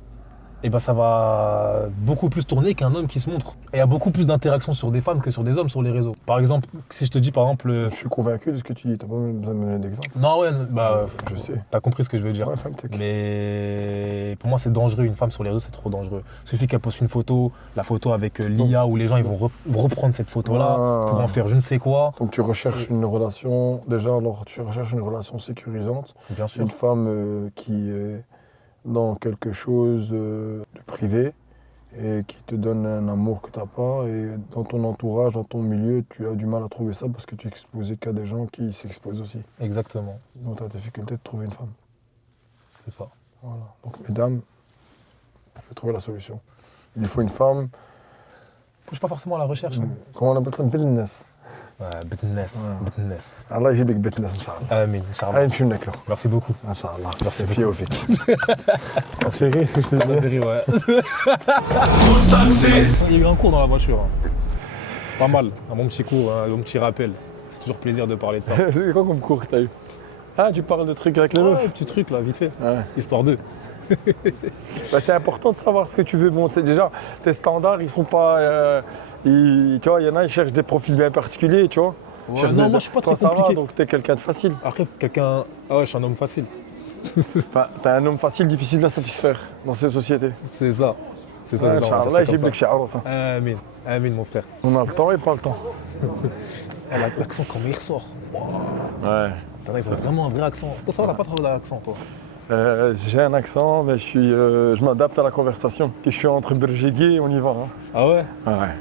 et ben ça va beaucoup plus tourner qu'un homme qui se montre. Et il y a beaucoup plus d'interactions sur des femmes que sur des hommes sur les réseaux. Par exemple, si je te dis par exemple... Je suis convaincu de ce que tu dis, t'as pas besoin de me donner d'exemple. Non, ouais, bah... Je sais. T'as compris ce que je veux dire. Ouais, femme, c'est Mais pour moi, c'est dangereux. Une femme sur les réseaux, c'est trop dangereux. Il suffit qu'elle poste une photo, la photo avec l'IA, où les gens ils vont reprendre cette photo-là pour en faire je ne sais quoi. Donc tu recherches une relation, déjà alors tu recherches une relation sécurisante. Bien sûr. Une femme qui est dans quelque chose de privé et qui te donne un amour que tu n'as pas. Et dans ton entourage, dans ton milieu, tu as du mal à trouver ça parce que tu es exposé qu'à des gens qui s'exposent aussi. Exactement. Donc tu as la difficulté de trouver une femme. C'est ça. Voilà. Donc mesdames, je vais trouver la solution. Il faut une femme. Je suis pas forcément à la recherche. Comment on appelle ça? Business. Ouais, business. Business. Allah يجيب لك business Inch'Allah. Amin, Inch'Allah. Allez, نمشيو ناكلو. Merci beaucoup. Inch'Allah. Merci C'est beaucoup. fier au Chérie, c'est ce que je te dis. Ouais. taxi. Il y a eu un cours dans la voiture. Hein. Pas mal. Un bon petit cours, un bon petit rappel. C'est toujours plaisir de parler de ça. C'est quoi comme cours que t'as eu? Ah, tu parles de trucs avec les Ouais, meufs? petit truc là, vite fait. Ouais. Histoire d'eux. Bah, c'est important de savoir ce que tu veux. Bon, c'est déjà, tes standards, ils sont pas. Tu vois, il y en a, ils cherchent des profils bien particuliers, tu vois. Ils cherchent non, des- moi je suis pas Toi, très ça va, compliqué. donc t'es quelqu'un de facile. Après, quelqu'un. Ah ouais, je suis un homme facile. Enfin, t'es un homme facile, difficile à satisfaire dans cette société. C'est ça. C'est ça, Ouais, c'est ça, on va dire Inch'Allah, ça يجيب comme لك شعره ça. ça. Amin. Amin, mon frère. On a le temps et pas le temps. Elle a l'accent comme il ressort. Ouais. T'as vraiment un vrai accent. Toi, ça va, t'as pas trop d'accent, toi. J'ai un accent, mais je m'adapte à la conversation. Si je suis entre Bergégui, on y va. Hein. Ah ouais? Ouais.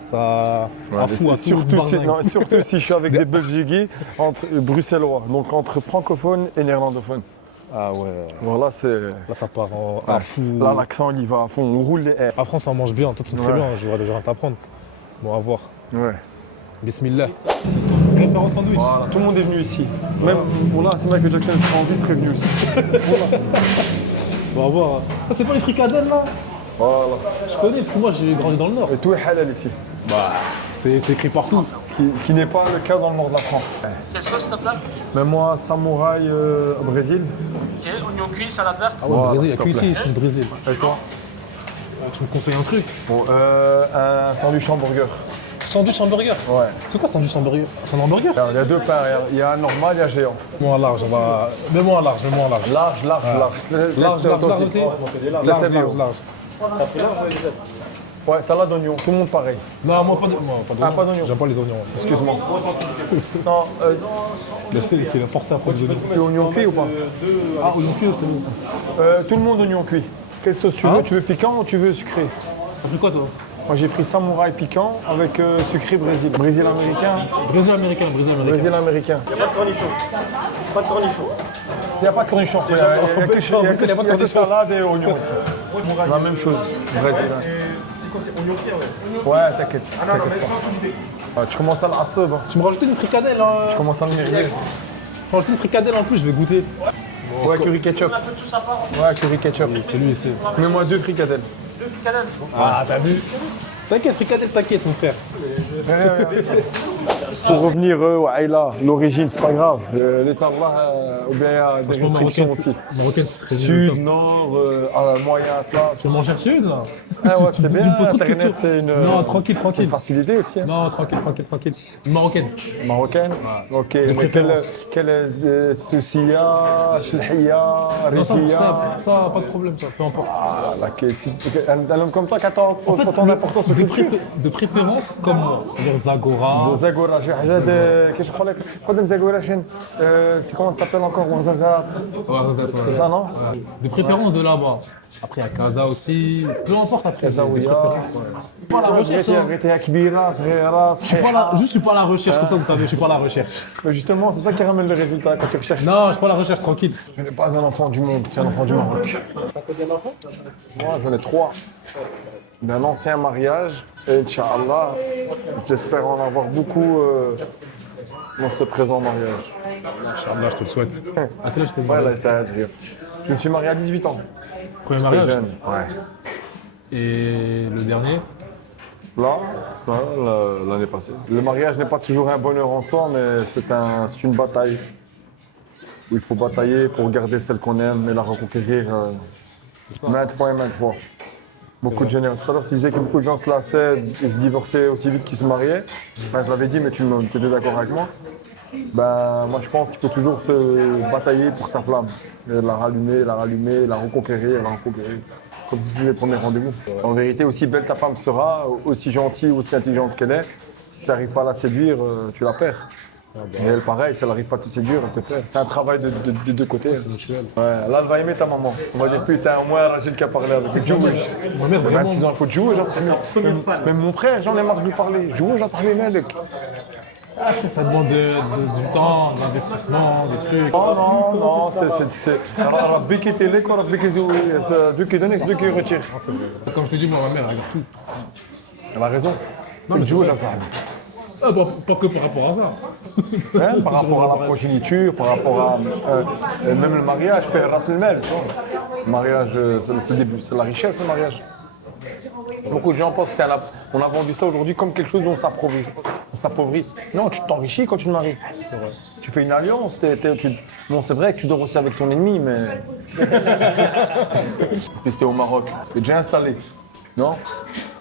Ça. Un fou, un fou. surtout, barnac. surtout si je suis avec des Belgiques entre bruxellois, donc entre francophones et néerlandophones. Ah ouais. Voilà, c'est. Là, ça part en Ouais. un fou. Là, l'accent, il y va à fond, on roule les R. En France, on mange bien. Toi, tu me fais Ouais. bien. Je vais déjà t'apprendre. Bon, à voir. Ouais. Bismillah. Référence sandwich. Voilà, tout le monde est venu ici. Même voilà, c'est Michael Jackson serait en vie, serait venu aussi. Bon, à voir. Ah, c'est pas les fricadelles là? Voilà. Je connais parce que moi, j'ai grandi dans le Nord. Et tout est halal ici. C'est écrit partout. Ce qui n'est pas le cas dans le nord de la France. Quelle sauce, s'il te plaît? Mais moi, samouraï au Brésil. Ok, oignon cuit, salade verte. Ah ouais, Voilà, le Brésil, il s'il y a te que plaît. ici, c'est le Brésil. Et toi? Tu me conseilles un truc? Bon, un sandwich hamburger. Sandwich hamburger. Ouais. C'est quoi sandwich hamburger? C'est un hamburger? Il y a deux pains, il y a un normal, il y a un géant. Mets-moi un large, on va. Mets-moi un large, mets-moi un large. Large, large. Large aussi? Large, large, large. Ouais, salade d'oignon, tout le monde pareil. Non, moi pas d'oignon. Ah, pas d'oignon. J'aime pas les oignons. Excuse-moi. Non, Il a forcé à prendre des oignons. tu veux oignon cuit ou pas? Ah, oignon cuit, c'est bon. Tout le monde oignon cuit. Quelle sauce tu veux? Tu veux piquant ou tu veux sucré? T'as pris quoi toi? Moi j'ai pris samouraï piquant avec sucré Brésil. Brésil américain. Brésil américain, Brésil américain. Brésil américain. Pas de cornichon. Pas de cornichon. Il n'y a pas de cornichon. Il y a que salade et oignon ici. La même chose. Brésil. C'est quoi, c'est oignon cuit, ouais? Ouais, t'inquiète. Ah non, non, mais sans toute idée. Ouais, tu commences à l'assaut. Tu me rajoutes une fricadelle hein? Tu commences à le mériter. Rajoute une fricadelle en plus, je vais goûter. Ouais, curry ketchup. Un peu de sauce à part. Ouais, curry ketchup. C'est lui, c'est. Mets-moi 2 fricadelles. Deux fricadelles. Ah, t'as vu? T'inquiète, fricadelle, t'inquiète, mon frère. Pour revenir à Aïla, l'origine, c'est pas grave. L'État ou bien il y a des restrictions aussi. Marocaine, ce serait Sud, Nord, Moyen, Atlas. Tu veux m'en chercher une là? Ah ouais, c'est Tu me bien, poses trop de Internet, questions. c'est une, Non, tranquille, c'est tranquille. une facilité aussi. Hein. Non, tranquille, tranquille, tranquille. Une marocaine. Marocaine. Ok, mais préférence. quelle soucia, chlhia, Non, ça, rifia. ça, pas de problème, ça, peu importe. Ah, là, un homme comme toi qui attend autant d'importance au culture. De préférence, comme moi. C'est-à-dire Zagora. Zagora, j'ai كيفاش نقول لك قدم زاغورا شين c'est comment ça s'appelle encore Ouarzazat. C'est ça non? De préférence de là-bas. Après, il y a Casa aussi. Peu importe après. Kazaouia. de préférence, ouais. Je suis pas à la recherche. hein. غيتيها كبيرة صغيرة Je suis pas là, je suis pas à la recherche, comme ça vous savez, je suis pas à la recherche. Justement, c'est ça qui ramène le résultat quand tu recherches. Non, je suis pas à la recherche, tranquille. Je n'ai pas un enfant du monde, c'est un enfant du Maroc. Moi, j'en ai 3. D'un ancien mariage, et Inch'Allah, j'espère en avoir beaucoup dans ce présent mariage. Inch'Allah, je te le souhaite. À quel âge t'es Ouais, marié? là, ça va dire. Je me suis marié à 18 ans. Premier Très mariage. jeune, ouais. Et le dernier? Là, l'année passée. Le mariage n'est pas toujours un bonheur en soi, mais c'est une bataille. où il faut batailler pour garder celle qu'on aime et la reconquérir maintes fois et maintes fois. Beaucoup de générations. Tout à l'heure, tu disais que beaucoup de gens se lassaient et se divorçaient aussi vite qu'ils se mariaient. Enfin, je l'avais dit, mais tu étais d'accord avec moi. Ben, moi, je pense qu'il faut toujours se batailler pour sa flamme. Et la rallumer, la reconquérir, Comme si c'était les premiers rendez-vous. En vérité, aussi belle ta femme sera, aussi gentille, aussi intelligente qu'elle est, si tu n'arrives pas à la séduire, tu la perds. Et elle, pareil, si elle n'arrive pas à te séduire, elle te perd. C'est un travail de deux côtés. C'est mutuel. Ouais, là, elle va aimer ta maman. On va dire, putain, au moins, Rachel qui a parlé avec Jouage. Ma mère, 26 ans, il faut jouer, même mon frère, j'en ai marre de lui parler. Jouage, j'entends les mecs. ça demande du temps, de l'investissement, des trucs. Non, c'est. Rabbi qui était là, Rabbi qui c'est Dieu qui donne, c'est Dieu qui retire. Comme je te dis, moi, ma mère, elle regarde tout. Elle a raison. Non, mais jouage, ça. Ah, pas que par rapport à ça. Hein, par rapport à la progéniture, par rapport à même le mariage, faire ras le mel. Le mariage, c'est la richesse, le mariage. Beaucoup de gens pensent qu'on a vendu ça aujourd'hui comme quelque chose dont on s'appauvrit. Non, tu t'enrichis quand tu te maries. Tu fais une alliance. Bon, c'est vrai que tu dors aussi avec ton ennemi, mais. Puis c'était au Maroc. Tu es déjà installé, non?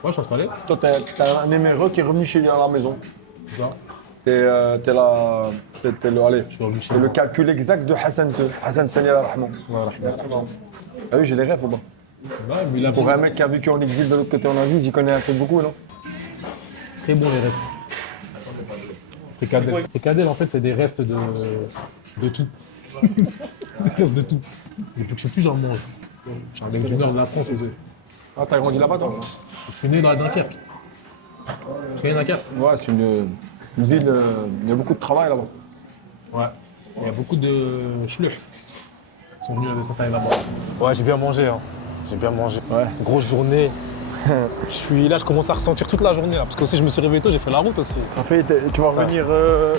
Ouais, je suis installé. Toi, t'as un éméreux qui est revenu chez lui à la maison. T'es le calcul exact de Hassan Sani al-Rahman. Ah oui, j'ai les rêves au bas. Ouais, mais Pour un mec qui a vécu en exil de l'autre côté en Asie, j'y connais un peu beaucoup, non? très bon les restes. Fricadelle, en fait, c'est des restes de tout. Des restes de tout. Depuis que je suis plus, j'en mange. Je suis un mec du nord de la France, aussi. Ah, t'as grandi là-bas, toi? Je suis né dans la Dunkerque. Je suis né à Dunkerque. Ouais, c'est une ville, il y a beaucoup de travail là-bas. Ouais. Il y a beaucoup de schluchs qui sont venus s'installer là-bas. Ouais, j'ai bien mangé. Hein. J'ai bien mangé. Ouais. Grosse journée. Je commence à ressentir toute la journée là, parce que aussi je me suis réveillé tôt, j'ai fait la route aussi. Ça fait, tu vas revenir,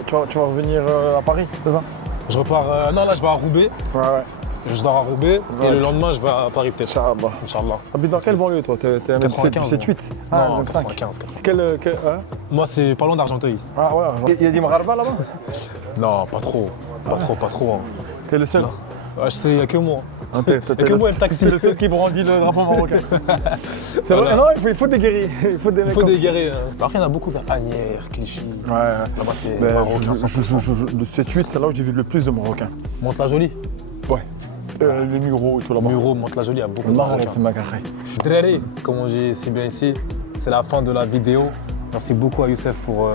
tu vas revenir à Paris, c'est ça? Je repars, non là je vais à Roubaix. Ouais. Je dors à Roubaix et le lendemain je vais à Paris peut-être. Inch'Allah. Inch'Allah. T'habites dans quelle banlieue toi? T'es à 7-8? Ah, 95. Hein? Moi c'est pas loin d'Argenteuil. Ah ouais, il y a des Maghrébins là-bas? Non, pas trop. Pas trop. Hein. T'es le seul? Ouais, je sais, il n'y a que moi. Ah, t'es moi, le taxi. T'es le seul qui brandit le drapeau marocain. C'est vrai, non, il faut des guerriers. Il faut des guerriers. Après, il y en a beaucoup vers Agnières, Clichy. Ouais. Là-bas, c'est marocain. De 7-8, c'est là où j'ai vu le plus de Marocains. Mantes-la-Jolie. Ouais. Les Mureaux et tout là-bas. Mureaux, Mantes-la-Jolie, il y a beaucoup de Marocains. Dréré, comme on dit si bien ici, c'est la fin de la vidéo. Merci beaucoup à Youssef pour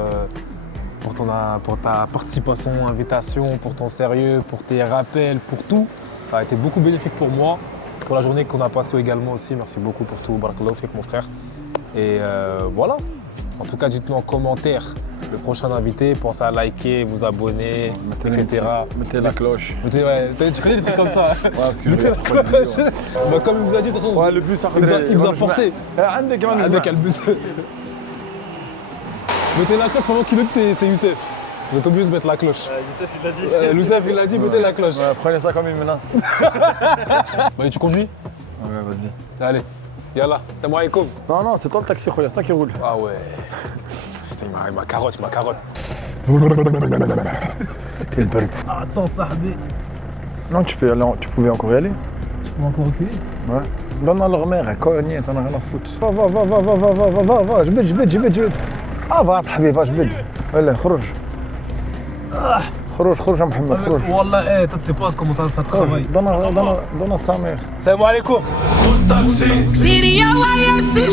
ta participation, invitation, pour ton sérieux, pour tes rappels, pour tout. Ça a été beaucoup bénéfique pour moi, pour la journée qu'on a passée également aussi. Merci beaucoup pour tout. Barakallahu fik, mon frère. Et voilà. En tout cas, dites-nous en commentaire le prochain invité. Pensez à liker, vous abonner, etc. Mettez la cloche. Tu connais des trucs comme ça. Ouais, parce que mettez la cloche. Bah, comme il vous a dit, de toute façon, ouais, le bus, il vous a forcé. Avec le bus. Mettez la cloche pendant qu'il le dit, c'est Youssef. Vous êtes obligé de mettre la cloche. Youssef, il l'a dit. Youssef, il l'a dit, mettez la cloche. Ouais, prenez ça comme une menace. Bah, tu conduis? Ouais, vas-y. Allez, yallah, c'est moi Aikoum. Non, c'est toi le taxi, c'est toi qui roule. Ah ouais. Putain, il m'a carotte. Quel bird. Attends, Sahbi. Non, tu pouvais encore y aller. Tu peux encore reculer? Ouais. Donne à leur mère, cognée, t'en as rien à foutre. Va, جبد. Ah, va, صاحبي, va, جبد. Allez, خرج. خرج يا محمد, خرج. Wallah, toi, tu sais pas comment ça travaille. Donne à sa mère. Salam alaikum. سيري يا ويا سي